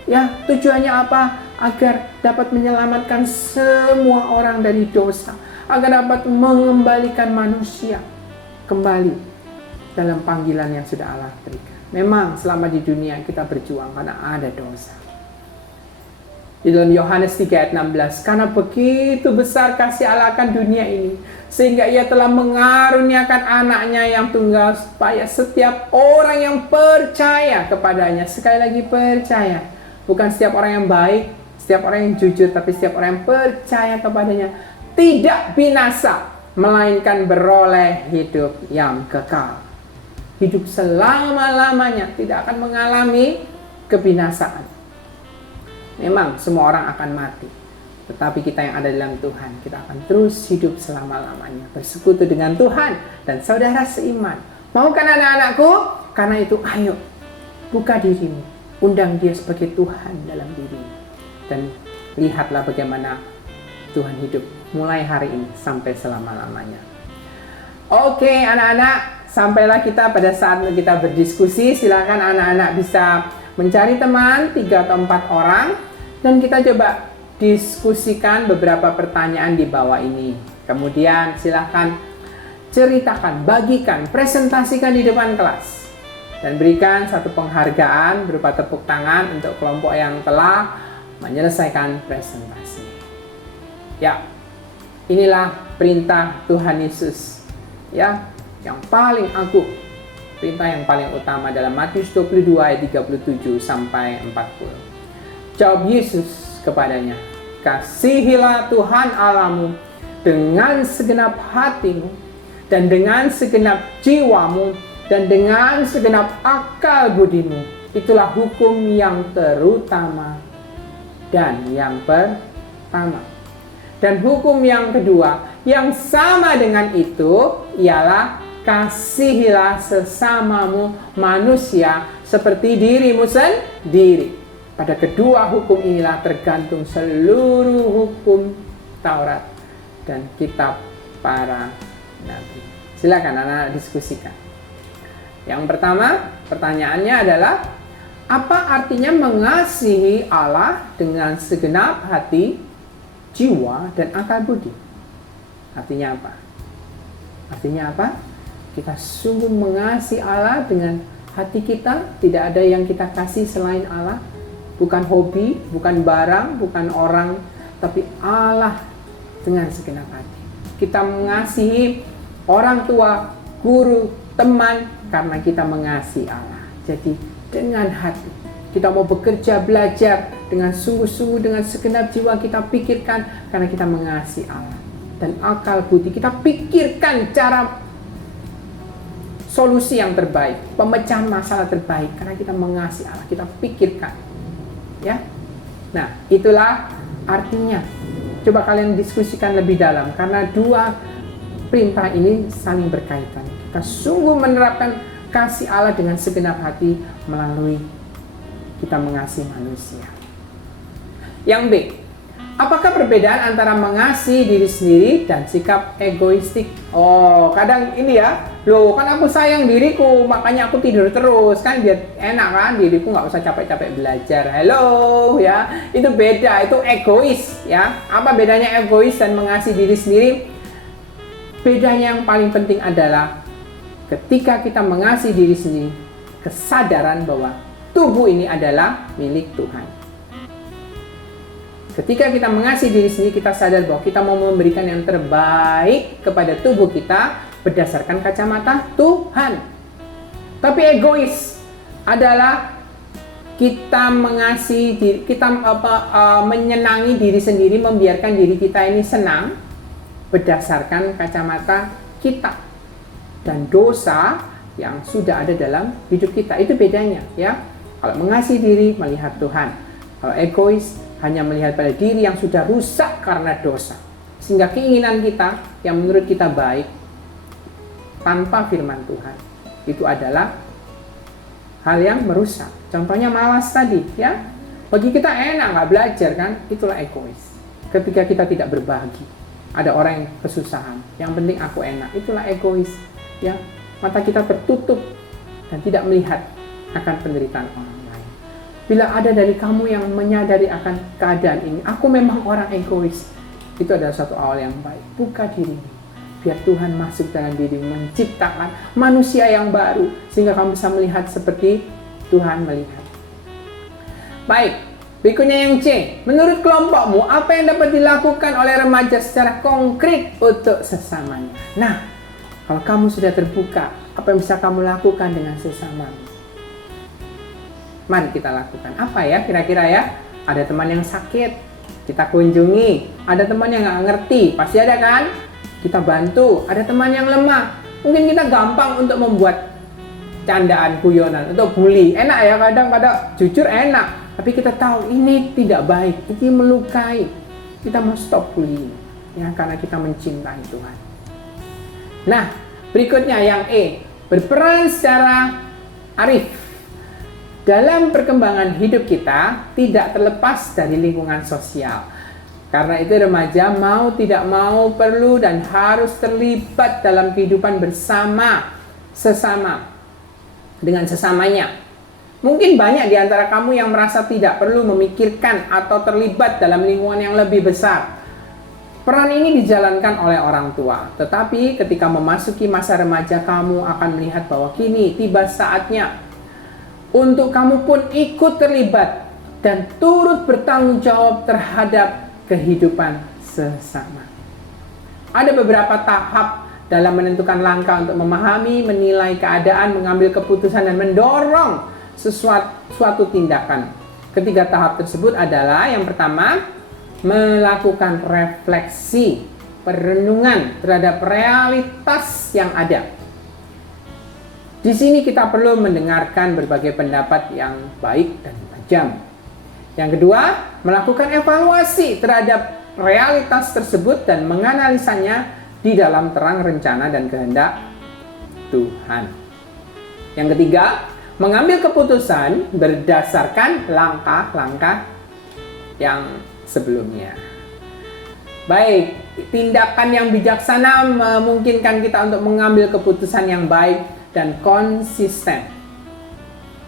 Ya, tujuannya apa? Agar dapat menyelamatkan semua orang dari dosa, agar dapat mengembalikan manusia kembali dalam panggilan yang sudah Allah berikan. Memang selama di dunia kita berjuang karena ada dosa. Di dalam Yohanes 3 ayat 16, karena begitu besar kasih Allah akan dunia ini, sehingga ia telah mengaruniakan anaknya yang tunggal, supaya setiap orang yang percaya kepadanya, sekali lagi percaya, bukan setiap orang yang baik, setiap orang yang jujur, tapi setiap orang yang percaya kepadanya, tidak binasa, melainkan beroleh hidup yang kekal. Hidup selama-lamanya, tidak akan mengalami kebinasaan. Memang semua orang akan mati, tetapi kita yang ada dalam Tuhan, kita akan terus hidup selama-lamanya, bersekutu dengan Tuhan dan saudara seiman. Maukan anak-anakku? Karena itu ayo, buka dirimu, undang Dia sebagai Tuhan dalam dirimu, dan lihatlah bagaimana Tuhan hidup mulai hari ini sampai selama-lamanya. Oke anak-anak, sampailah kita pada saat kita berdiskusi. Silakan anak-anak bisa mencari teman 3 atau 4 orang, dan kita coba diskusikan beberapa pertanyaan di bawah ini. Kemudian silakan ceritakan, bagikan, presentasikan di depan kelas, dan berikan satu penghargaan berupa tepuk tangan untuk kelompok yang telah menyelesaikan presentasi. Ya, inilah perintah Tuhan Yesus, ya, yang paling agung, perintah yang paling utama dalam Matius 22 ayat 37 sampai 40. Jawab Yesus kepadanya, kasihilah Tuhan Allahmu dengan segenap hatimu, dan dengan segenap jiwamu, dan dengan segenap akal budimu. Itulah hukum yang terutama dan yang pertama. Dan hukum yang kedua yang sama dengan itu ialah kasihilah sesamamu manusia seperti dirimu sendiri. Pada kedua hukum inilah tergantung seluruh hukum Taurat dan kitab para nabi. Silakan anak-anak diskusikan. Yang pertama, pertanyaannya adalah, apa artinya mengasihi Allah dengan segenap hati, jiwa, dan akal budi? Artinya apa? Artinya apa? Kita sungguh mengasihi Allah dengan hati kita, tidak ada yang kita kasih selain Allah. Bukan hobi, bukan barang, bukan orang, tapi Allah dengan segenap hati. Kita mengasihi orang tua, guru, teman, karena kita mengasihi Allah. Jadi dengan hati, kita mau bekerja, belajar dengan sungguh-sungguh, dengan segenap jiwa kita pikirkan, karena kita mengasihi Allah. Dan akal budi, kita pikirkan cara solusi yang terbaik, pemecahan masalah terbaik, karena kita mengasihi Allah, kita pikirkan. Ya, nah itulah artinya. Coba kalian diskusikan lebih dalam, karena dua perintah ini saling berkaitan. Kita sungguh menerapkan kasih Allah dengan segenap hati melalui kita mengasihi manusia. Yang B, apakah perbedaan antara mengasihi diri sendiri dan sikap egoistik? Oh, kadang ini ya, loh kan aku sayang diriku, makanya aku tidur terus, kan biar enak kan, diriku nggak usah capek-capek belajar. Hello, ya, itu beda, itu egois, ya. Apa bedanya egois dan mengasihi diri sendiri? Bedanya yang paling penting adalah ketika kita mengasihi diri sendiri, kesadaran bahwa tubuh ini adalah milik Tuhan. Ketika kita mengasihi diri sendiri, kita sadar bahwa kita mau memberikan yang terbaik kepada tubuh kita berdasarkan kacamata Tuhan. Tapi egois adalah kita mengasihi diri, kita menyenangi diri sendiri, membiarkan diri kita ini senang berdasarkan kacamata kita dan dosa yang sudah ada dalam hidup kita. Itu bedanya, ya. Kalau mengasihi diri melihat Tuhan, kalau egois hanya melihat pada diri yang sudah rusak karena dosa. Sehingga keinginan kita yang menurut kita baik tanpa firman Tuhan, itu adalah hal yang merusak. Contohnya malas tadi, ya. Bagi kita enak nggak belajar kan, itulah egois. Ketika kita tidak berbagi, ada orang yang kesusahan, yang penting aku enak, itulah egois, ya. Mata kita tertutup dan tidak melihat akan penderitaan orang lain. Bila ada dari kamu yang menyadari akan keadaan ini, aku memang orang egois, itu adalah suatu awal yang baik. Buka dirimu, biar Tuhan masuk dalam dirimu, menciptakan manusia yang baru, sehingga kamu bisa melihat seperti Tuhan melihat. Baik, berikutnya yang C. Menurut kelompokmu, apa yang dapat dilakukan oleh remaja secara konkret untuk sesamanya? Nah, kalau kamu sudah terbuka, apa yang bisa kamu lakukan dengan sesamamu? Mari kita lakukan. Apa ya kira-kira ya? Ada teman yang sakit, kita kunjungi. Ada teman yang nggak ngerti, pasti ada kan? Kita bantu. Ada teman yang lemah, mungkin kita gampang untuk membuat candaan, guyonan, untuk bully. Enak ya kadang-kadang, jujur enak. Tapi kita tahu ini tidak baik, ini melukai. Kita mau stop bullying, ya, karena kita mencintai Tuhan. Nah, berikutnya yang E. Berperan secara arif. Dalam perkembangan hidup kita, tidak terlepas dari lingkungan sosial. Karena itu remaja mau tidak mau perlu dan harus terlibat dalam kehidupan bersama, sesama, dengan sesamanya. Mungkin banyak di antara kamu yang merasa tidak perlu memikirkan atau terlibat dalam lingkungan yang lebih besar. Peran ini dijalankan oleh orang tua. Tetapi ketika memasuki masa remaja, kamu akan melihat bahwa kini tiba saatnya untuk kamu pun ikut terlibat dan turut bertanggung jawab terhadap kehidupan sesama. Ada beberapa tahap dalam menentukan langkah untuk memahami, menilai keadaan, mengambil keputusan, dan mendorong suatu tindakan. Ketiga tahap tersebut adalah yang pertama, melakukan refleksi, perenungan terhadap realitas yang ada. Di sini kita perlu mendengarkan berbagai pendapat yang baik dan tajam. Yang kedua, melakukan evaluasi terhadap realitas tersebut dan menganalisanya di dalam terang rencana dan kehendak Tuhan. Yang ketiga, mengambil keputusan berdasarkan langkah-langkah yang sebelumnya. Baik, tindakan yang bijaksana memungkinkan kita untuk mengambil keputusan yang baik dan konsisten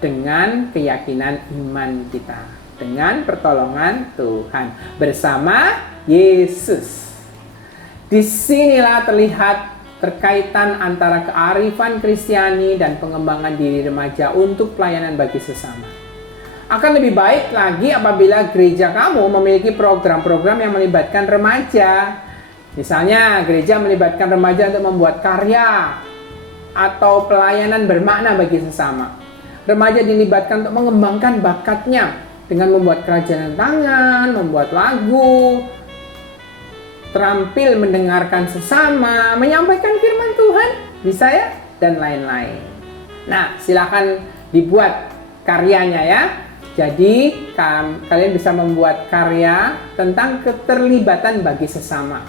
dengan keyakinan iman kita, dengan pertolongan Tuhan bersama Yesus. Disinilah terlihat terkaitan antara kearifan Kristiani dan pengembangan diri remaja untuk pelayanan bagi sesama. Akan lebih baik lagi apabila gereja kamu memiliki program-program yang melibatkan remaja. Misalnya, gereja melibatkan remaja untuk membuat karya atau pelayanan bermakna bagi sesama. Remaja dilibatkan untuk mengembangkan bakatnya dengan membuat kerajinan tangan, membuat lagu, terampil mendengarkan sesama, menyampaikan firman Tuhan, bisa ya, dan lain-lain. Nah, silakan dibuat karyanya ya. Jadi, kalian bisa membuat karya tentang keterlibatan bagi sesama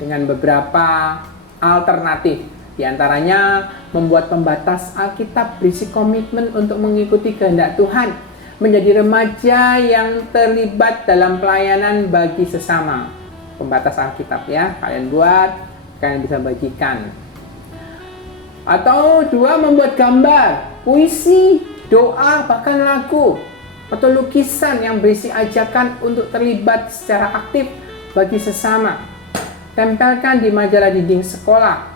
dengan beberapa alternatif. Di antaranya, membuat pembatas Alkitab berisi komitmen untuk mengikuti kehendak Tuhan, menjadi remaja yang terlibat dalam pelayanan bagi sesama. Pembatas Alkitab ya, kalian buat, kalian bisa bagikan. Atau dua, membuat gambar, puisi, doa, bahkan lagu, atau lukisan yang berisi ajakan untuk terlibat secara aktif bagi sesama. Tempelkan di majalah dinding sekolah.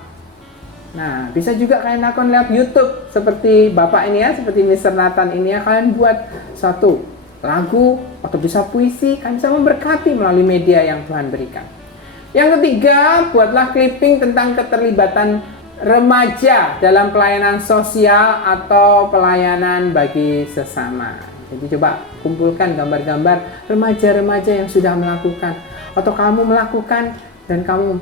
Nah, bisa juga kalian lakukan lewat YouTube seperti Bapak ini ya, seperti Mr. Nathan ini ya. Kalian buat satu lagu atau bisa puisi, kalian bisa memberkati melalui media yang Tuhan berikan. Yang ketiga, buatlah clipping tentang keterlibatan remaja dalam pelayanan sosial atau pelayanan bagi sesama. Jadi coba kumpulkan gambar-gambar remaja-remaja yang sudah melakukan, atau kamu melakukan dan kamu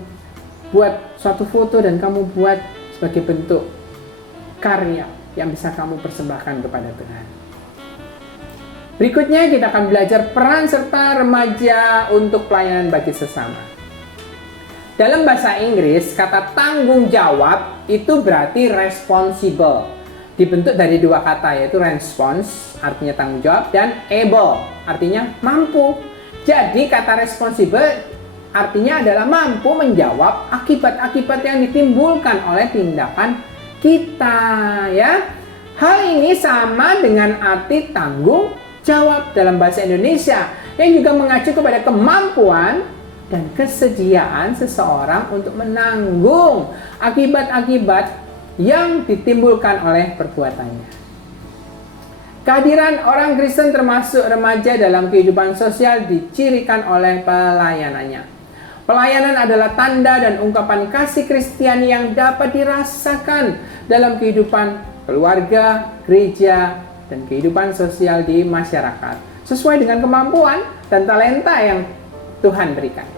buat suatu foto dan kamu buat sebagai bentuk karya yang bisa kamu persembahkan kepada Tuhan. Berikutnya kita akan belajar peran serta remaja untuk pelayanan bagi sesama. Dalam bahasa Inggris, kata tanggung jawab itu berarti responsible. Dibentuk dari dua kata, yaitu response artinya tanggung jawab dan able artinya mampu. Jadi kata responsible artinya adalah mampu menjawab akibat-akibat yang ditimbulkan oleh tindakan kita ya. Hal ini sama dengan arti tanggung jawab dalam bahasa Indonesia yang juga mengacu kepada kemampuan dan kesediaan seseorang untuk menanggung akibat-akibat yang ditimbulkan oleh perbuatannya. Kehadiran orang Kristen termasuk remaja dalam kehidupan sosial dicirikan oleh pelayanannya. Pelayanan adalah tanda dan ungkapan kasih Kristiani yang dapat dirasakan dalam kehidupan keluarga, gereja, dan kehidupan sosial di masyarakat, sesuai dengan kemampuan dan talenta yang Tuhan berikan.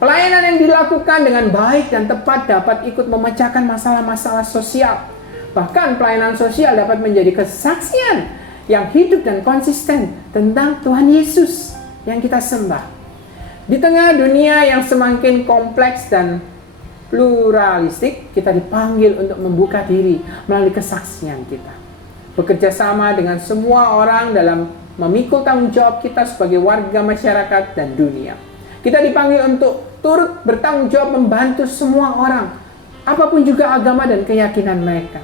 Pelayanan yang dilakukan dengan baik dan tepat dapat ikut memecahkan masalah-masalah sosial. Bahkan pelayanan sosial dapat menjadi kesaksian yang hidup dan konsisten tentang Tuhan Yesus yang kita sembah. Di tengah dunia yang semakin kompleks dan pluralistik, kita dipanggil untuk membuka diri melalui kesaksian kita. Bekerja sama dengan semua orang dalam memikul tanggung jawab kita sebagai warga masyarakat dan dunia. Kita dipanggil untuk turut bertanggung jawab membantu semua orang, apapun juga agama dan keyakinan mereka.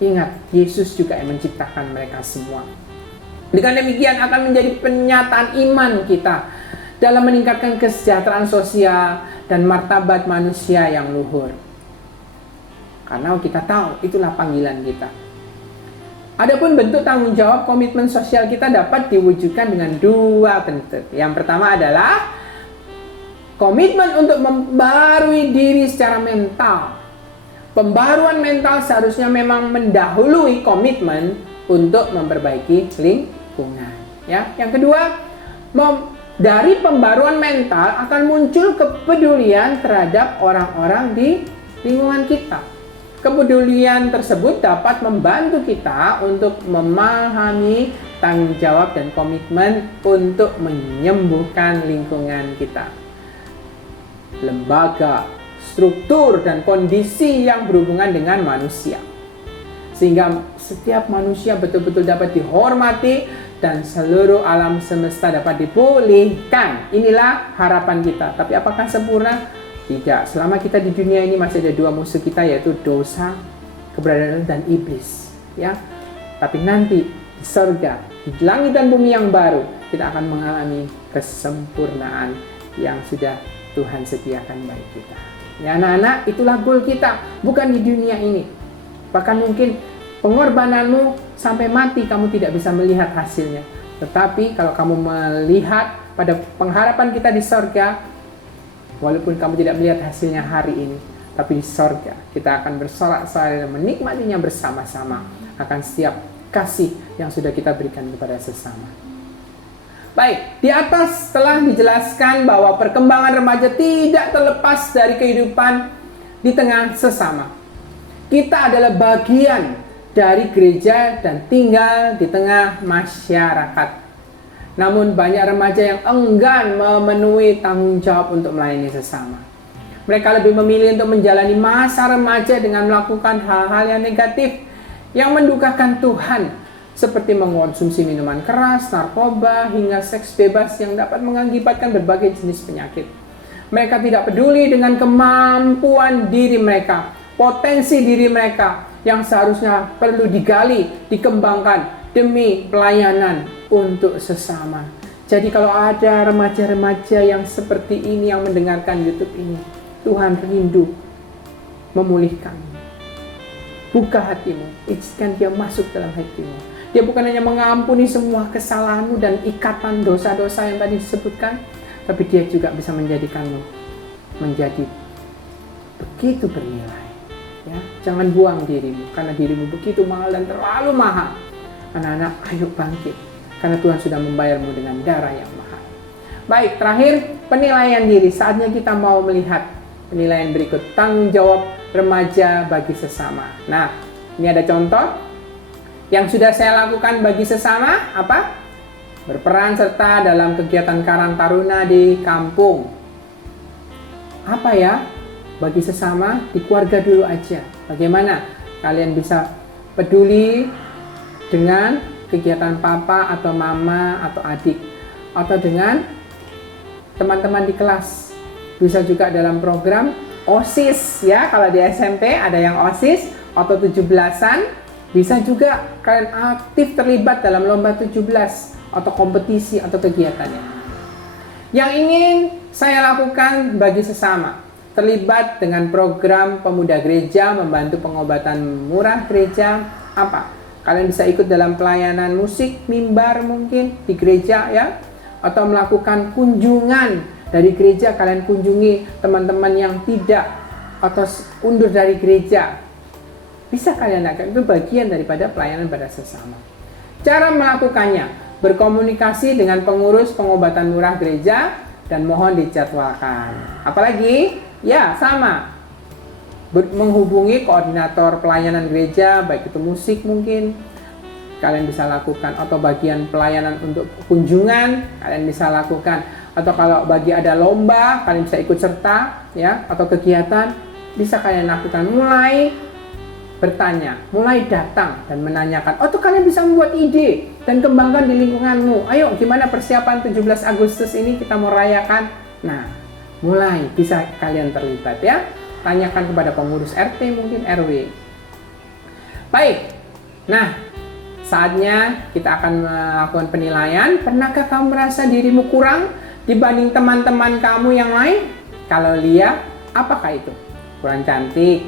Ingat, Yesus juga yang menciptakan mereka semua. Dengan demikian akan menjadi penyataan iman kita dalam meningkatkan kesejahteraan sosial dan martabat manusia yang luhur. Karena kita tahu itulah panggilan kita. Adapun bentuk tanggung jawab komitmen sosial kita dapat diwujudkan dengan dua bentuk. Yang pertama adalah komitmen untuk membarui diri secara mental. Pembaruan mental seharusnya memang mendahului komitmen untuk memperbaiki lingkungan. Ya. Yang kedua, dari pembaruan mental akan muncul kepedulian terhadap orang-orang di lingkungan kita. Kepedulian tersebut dapat membantu kita untuk memahami tanggung jawab dan komitmen untuk menyembuhkan lingkungan kita. Lembaga, struktur, dan kondisi yang berhubungan dengan manusia. Sehingga setiap manusia betul-betul dapat dihormati dan seluruh alam semesta dapat dipulihkan. Inilah harapan kita. Tapi apakah sempurna? Tidak. Selama kita di dunia ini masih ada dua musuh kita, yaitu dosa, keberadaan, dan iblis. Ya. Tapi nanti di surga, di langit dan bumi yang baru, kita akan mengalami kesempurnaan yang sudah Tuhan sediakan bagi kita. Ya anak-anak, itulah goal kita, bukan di dunia ini. Bahkan mungkin pengorbananmu sampai mati kamu tidak bisa melihat hasilnya. Tetapi kalau kamu melihat pada pengharapan kita di sorga, walaupun kamu tidak melihat hasilnya hari ini, tapi di sorga kita akan bersorak-sorai dan menikmatinya bersama-sama akan setiap kasih yang sudah kita berikan kepada sesama. Baik, di atas telah dijelaskan bahwa perkembangan remaja tidak terlepas dari kehidupan di tengah sesama. Kita adalah bagian dari gereja dan tinggal di tengah masyarakat. Namun banyak remaja yang enggan memenuhi tanggung jawab untuk melayani sesama. Mereka lebih memilih untuk menjalani masa remaja dengan melakukan hal-hal yang negatif yang mendukakan Tuhan, seperti mengkonsumsi minuman keras, narkoba, hingga seks bebas yang dapat mengakibatkan berbagai jenis penyakit. Mereka tidak peduli dengan kemampuan diri mereka, potensi diri mereka yang seharusnya perlu digali, dikembangkan demi pelayanan untuk sesama. Jadi kalau ada remaja-remaja yang seperti ini yang mendengarkan YouTube ini, Tuhan rindu memulihkanmu. Buka hatimu, izinkan dia masuk dalam hatimu. Dia bukan hanya mengampuni semua kesalahanmu dan ikatan dosa-dosa yang tadi disebutkan, tapi dia juga bisa menjadikanmu menjadi begitu bernilai. Ya, jangan buang dirimu, karena dirimu begitu mahal dan terlalu mahal. Anak-anak, ayo bangkit, karena Tuhan sudah membayarmu dengan darah yang mahal. Baik, terakhir, penilaian diri. Saatnya kita mau melihat penilaian berikut. Tanggung jawab remaja bagi sesama. Nah, ini ada contoh yang sudah saya lakukan bagi sesama. Apa? Berperan serta dalam kegiatan Karang Taruna di kampung. Apa ya? Bagi sesama di keluarga dulu aja. Bagaimana kalian bisa peduli dengan kegiatan papa atau mama atau adik, atau dengan teman-teman di kelas. Bisa juga dalam program OSIS ya. Kalau di SMP ada yang OSIS atau 17-an. Bisa juga kalian aktif terlibat dalam lomba 17 atau kompetisi atau kegiatannya. Yang ingin saya lakukan bagi sesama, terlibat dengan program pemuda gereja, membantu pengobatan murah gereja, apa? Kalian bisa ikut dalam pelayanan musik, mimbar mungkin di gereja ya, atau melakukan kunjungan dari gereja, kalian kunjungi teman-teman yang tidak atau undur dari gereja. Bisa kalian lakukan, itu bagian daripada pelayanan pada sesama. Cara melakukannya, berkomunikasi dengan pengurus pengobatan murah gereja dan mohon dijadwalkan. Apalagi, ya sama, menghubungi koordinator pelayanan gereja, baik itu musik mungkin, kalian bisa lakukan, atau bagian pelayanan untuk kunjungan, kalian bisa lakukan, atau kalau bagi ada lomba, kalian bisa ikut serta, ya, atau kegiatan, bisa kalian lakukan. Mulai bertanya, mulai datang dan menanyakan, atau kalian bisa membuat ide dan kembangkan di lingkunganmu. Ayo, gimana persiapan 17 Agustus ini kita mau rayakan? Nah, mulai bisa kalian terlibat ya. Tanyakan kepada pengurus RT mungkin RW. Baik. Nah, saatnya kita akan melakukan penilaian. Pernahkah kamu merasa dirimu kurang dibanding teman-teman kamu yang lain? Kalau Lia, apakah itu? Kurang cantik,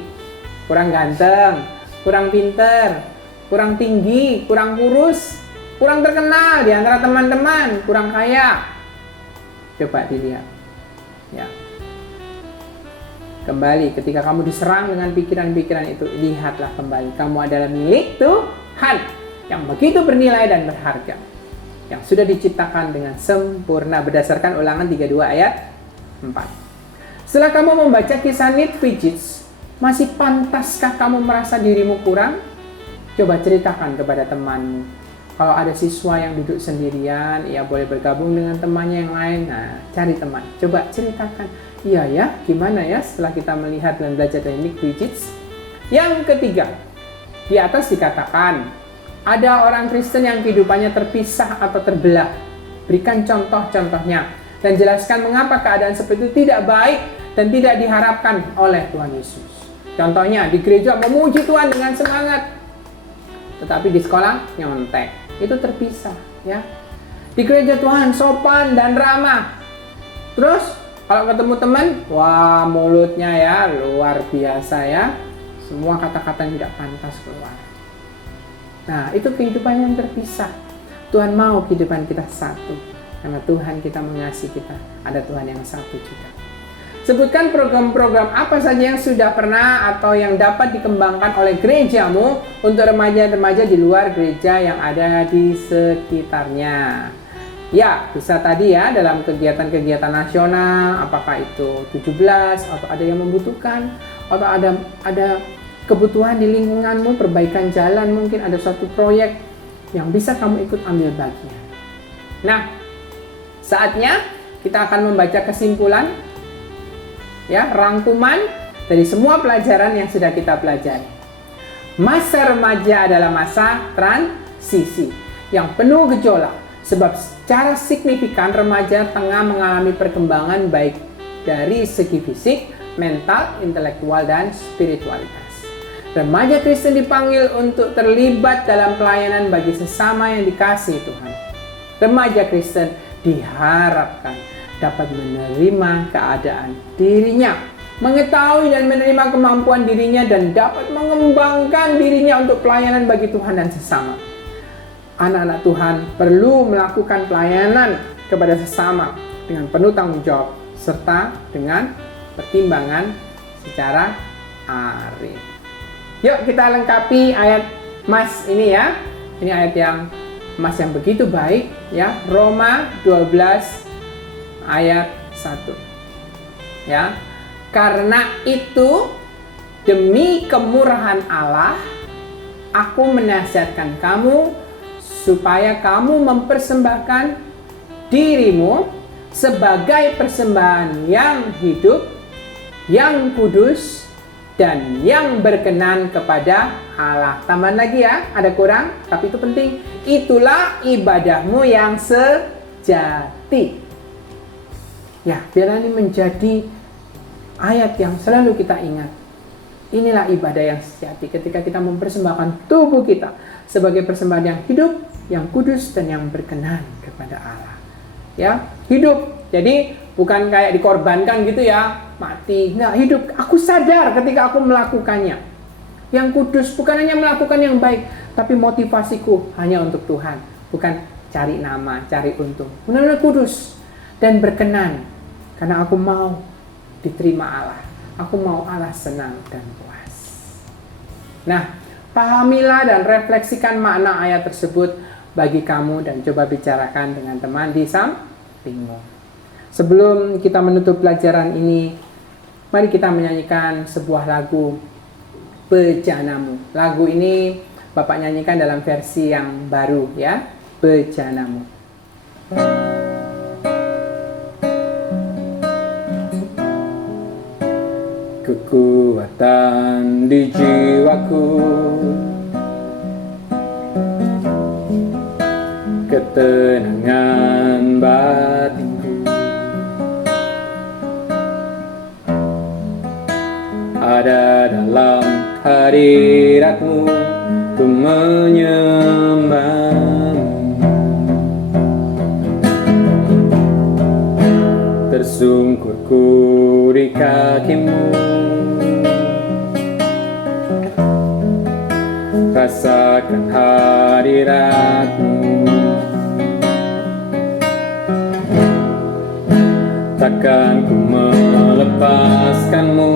kurang ganteng, kurang pinter, kurang tinggi, kurang kurus, kurang terkenal di antara teman-teman, kurang kaya. Coba dilihat. Ya. Kembali ketika kamu diserang dengan pikiran-pikiran itu, lihatlah kembali kamu adalah milik Tuhan yang begitu bernilai dan berharga, yang sudah diciptakan dengan sempurna berdasarkan Ulangan 32 ayat 4. Setelah kamu membaca kisah Need Fidgets, masih pantaskah kamu merasa dirimu kurang? Coba ceritakan kepada temanmu. Kalau ada siswa yang duduk sendirian, ia boleh bergabung dengan temannya yang lain. Nah, cari teman. Coba ceritakan. Iya ya, gimana ya setelah kita melihat dan belajar dari Need Fidgets? Yang ketiga, di atas dikatakan, ada orang Kristen yang kehidupannya terpisah atau terbelah. Berikan contoh-contohnya dan jelaskan mengapa keadaan seperti itu tidak baik dan tidak diharapkan oleh Tuhan Yesus. Contohnya, di gereja memuji Tuhan dengan semangat, tetapi di sekolah nyontek. Itu terpisah, ya. Di gereja Tuhan sopan dan ramah. Terus kalau ketemu teman, wah mulutnya ya luar biasa ya. Semua kata-kata yang tidak pantas keluar. Nah, itu kehidupan yang terpisah. Tuhan mau kehidupan kita satu. Karena Tuhan kita mengasihi kita. Ada Tuhan yang satu juga. Sebutkan program-program apa saja yang sudah pernah atau yang dapat dikembangkan oleh gerejamu untuk remaja-remaja di luar gereja yang ada di sekitarnya. Ya, bisa tadi ya dalam kegiatan-kegiatan nasional, apakah itu 17 atau ada yang membutuhkan, atau ada kebutuhan di lingkunganmu, perbaikan jalan, mungkin ada suatu proyek yang bisa kamu ikut ambil bagian. Nah, saatnya kita akan membaca kesimpulan, ya, rangkuman dari semua pelajaran yang sudah kita pelajari. Masa remaja adalah masa transisi yang penuh gejolak, sebab secara signifikan remaja tengah mengalami perkembangan baik dari segi fisik, mental, intelektual, dan spiritualitas. Remaja Kristen dipanggil untuk terlibat dalam pelayanan bagi sesama yang dikasihi Tuhan. Remaja Kristen diharapkan dapat menerima keadaan dirinya, mengetahui dan menerima kemampuan dirinya, dan dapat mengembangkan dirinya untuk pelayanan bagi Tuhan dan sesama. Anak-anak Tuhan perlu melakukan pelayanan kepada sesama dengan penuh tanggung jawab, serta dengan pertimbangan secara arif. Yuk kita lengkapi ayat Mas ini ya. Ini ayat yang Mas yang begitu baik ya. Roma 12 ayat 1. Ya. Karena itu demi kemurahan Allah aku menasihatkan kamu supaya kamu mempersembahkan dirimu sebagai persembahan yang hidup, yang kudus, dan yang berkenan kepada Allah. Tambahan lagi ya, ada kurang, tapi itu penting. Itulah ibadahmu yang sejati. Ya, biar ini menjadi ayat yang selalu kita ingat. Inilah ibadah yang sejati ketika kita mempersembahkan tubuh kita sebagai persembahan yang hidup, yang kudus dan yang berkenan kepada Allah. Ya, hidup. Jadi bukan kayak dikorbankan gitu ya, mati. Nggak, hidup. Aku sadar ketika aku melakukannya. Yang kudus, bukan hanya melakukan yang baik, tapi motivasiku hanya untuk Tuhan. Bukan cari nama, cari untung. Benar-benar kudus dan berkenan. Karena aku mau diterima Allah. Aku mau Allah senang dan puas. Nah, pahamilah dan refleksikan makna ayat tersebut bagi kamu dan coba bicarakan dengan teman di sampingmu. Sebelum kita menutup pelajaran ini, mari kita menyanyikan sebuah lagu, Bejanamu. Lagu ini Bapak nyanyikan dalam versi yang baru ya, Bejanamu. Kekuatan di jiwaku, ketenangan batinku, ada dalam hadirat-Mu, ku menyembah-Mu. Tersungkur ku di kaki-Mu, rasakan hadirat-Mu. Takkan ku melepaskan-Mu,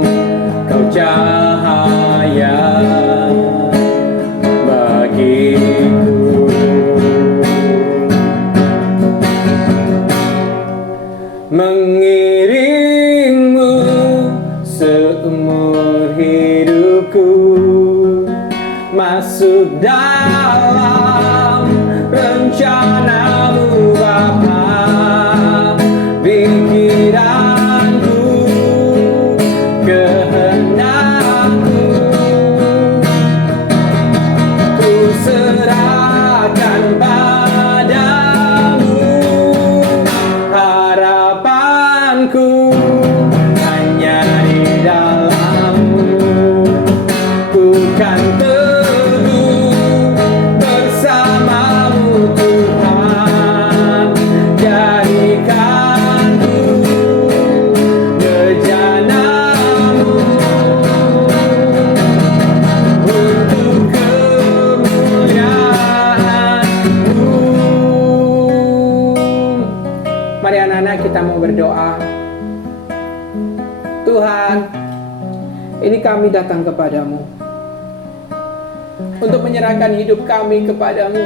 Kau cahaya bagiku. Mengiringmu seumur hidupku, masuk dalam rencana-Mu Bapa. Pikiranku, kehendakku, ku serahkan padamu. Harapanku hanya di dalam-Mu, ku kan teguh bersama-Mu Tuhan. Jadikanku bejana-Mu untuk kemuliaan-Mu. Mari anak-anak kita mau berdoa. Tuhan, ini kami datang kepadamu untuk menyerahkan hidup kami kepadamu.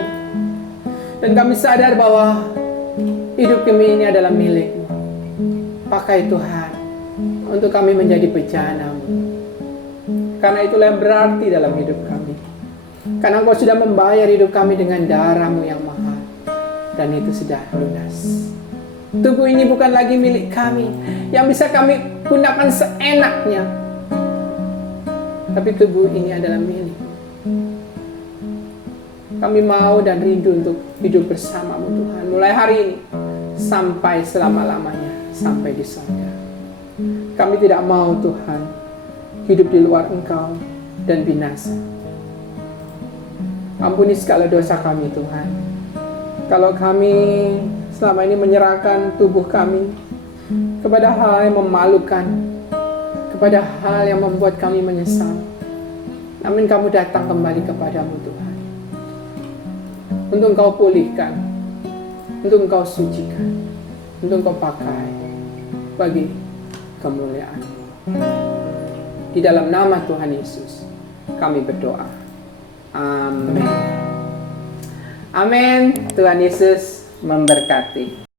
Dan kami sadar bahwa hidup kami ini adalah milik-Mu. Pakai Tuhan untuk kami menjadi bejana-Mu. Karena itulah yang berarti dalam hidup kami. Karena Engkau sudah membayar hidup kami dengan darah-Mu yang mahal. Dan itu sudah lunas. Tubuh ini bukan lagi milik kami yang bisa kami gunakan seenaknya. Tapi tubuh ini adalah milik. Kami mau dan rindu untuk hidup bersama-Mu Tuhan. Mulai hari ini sampai selama-lamanya, sampai di surga. Kami tidak mau Tuhan hidup di luar Engkau dan binasa. Ampuni segala dosa kami Tuhan. Kalau kami selama ini menyerahkan tubuh kami kepada hal yang memalukan, kepada hal yang membuat kami menyesal, namun Kamu datang kembali kepadamu Tuhan, untuk Engkau pulihkan, untuk Engkau sucikan, untuk Engkau pakai bagi kemuliaan. Di dalam nama Tuhan Yesus kami berdoa. Amin. Amin. Tuhan Yesus memberkati.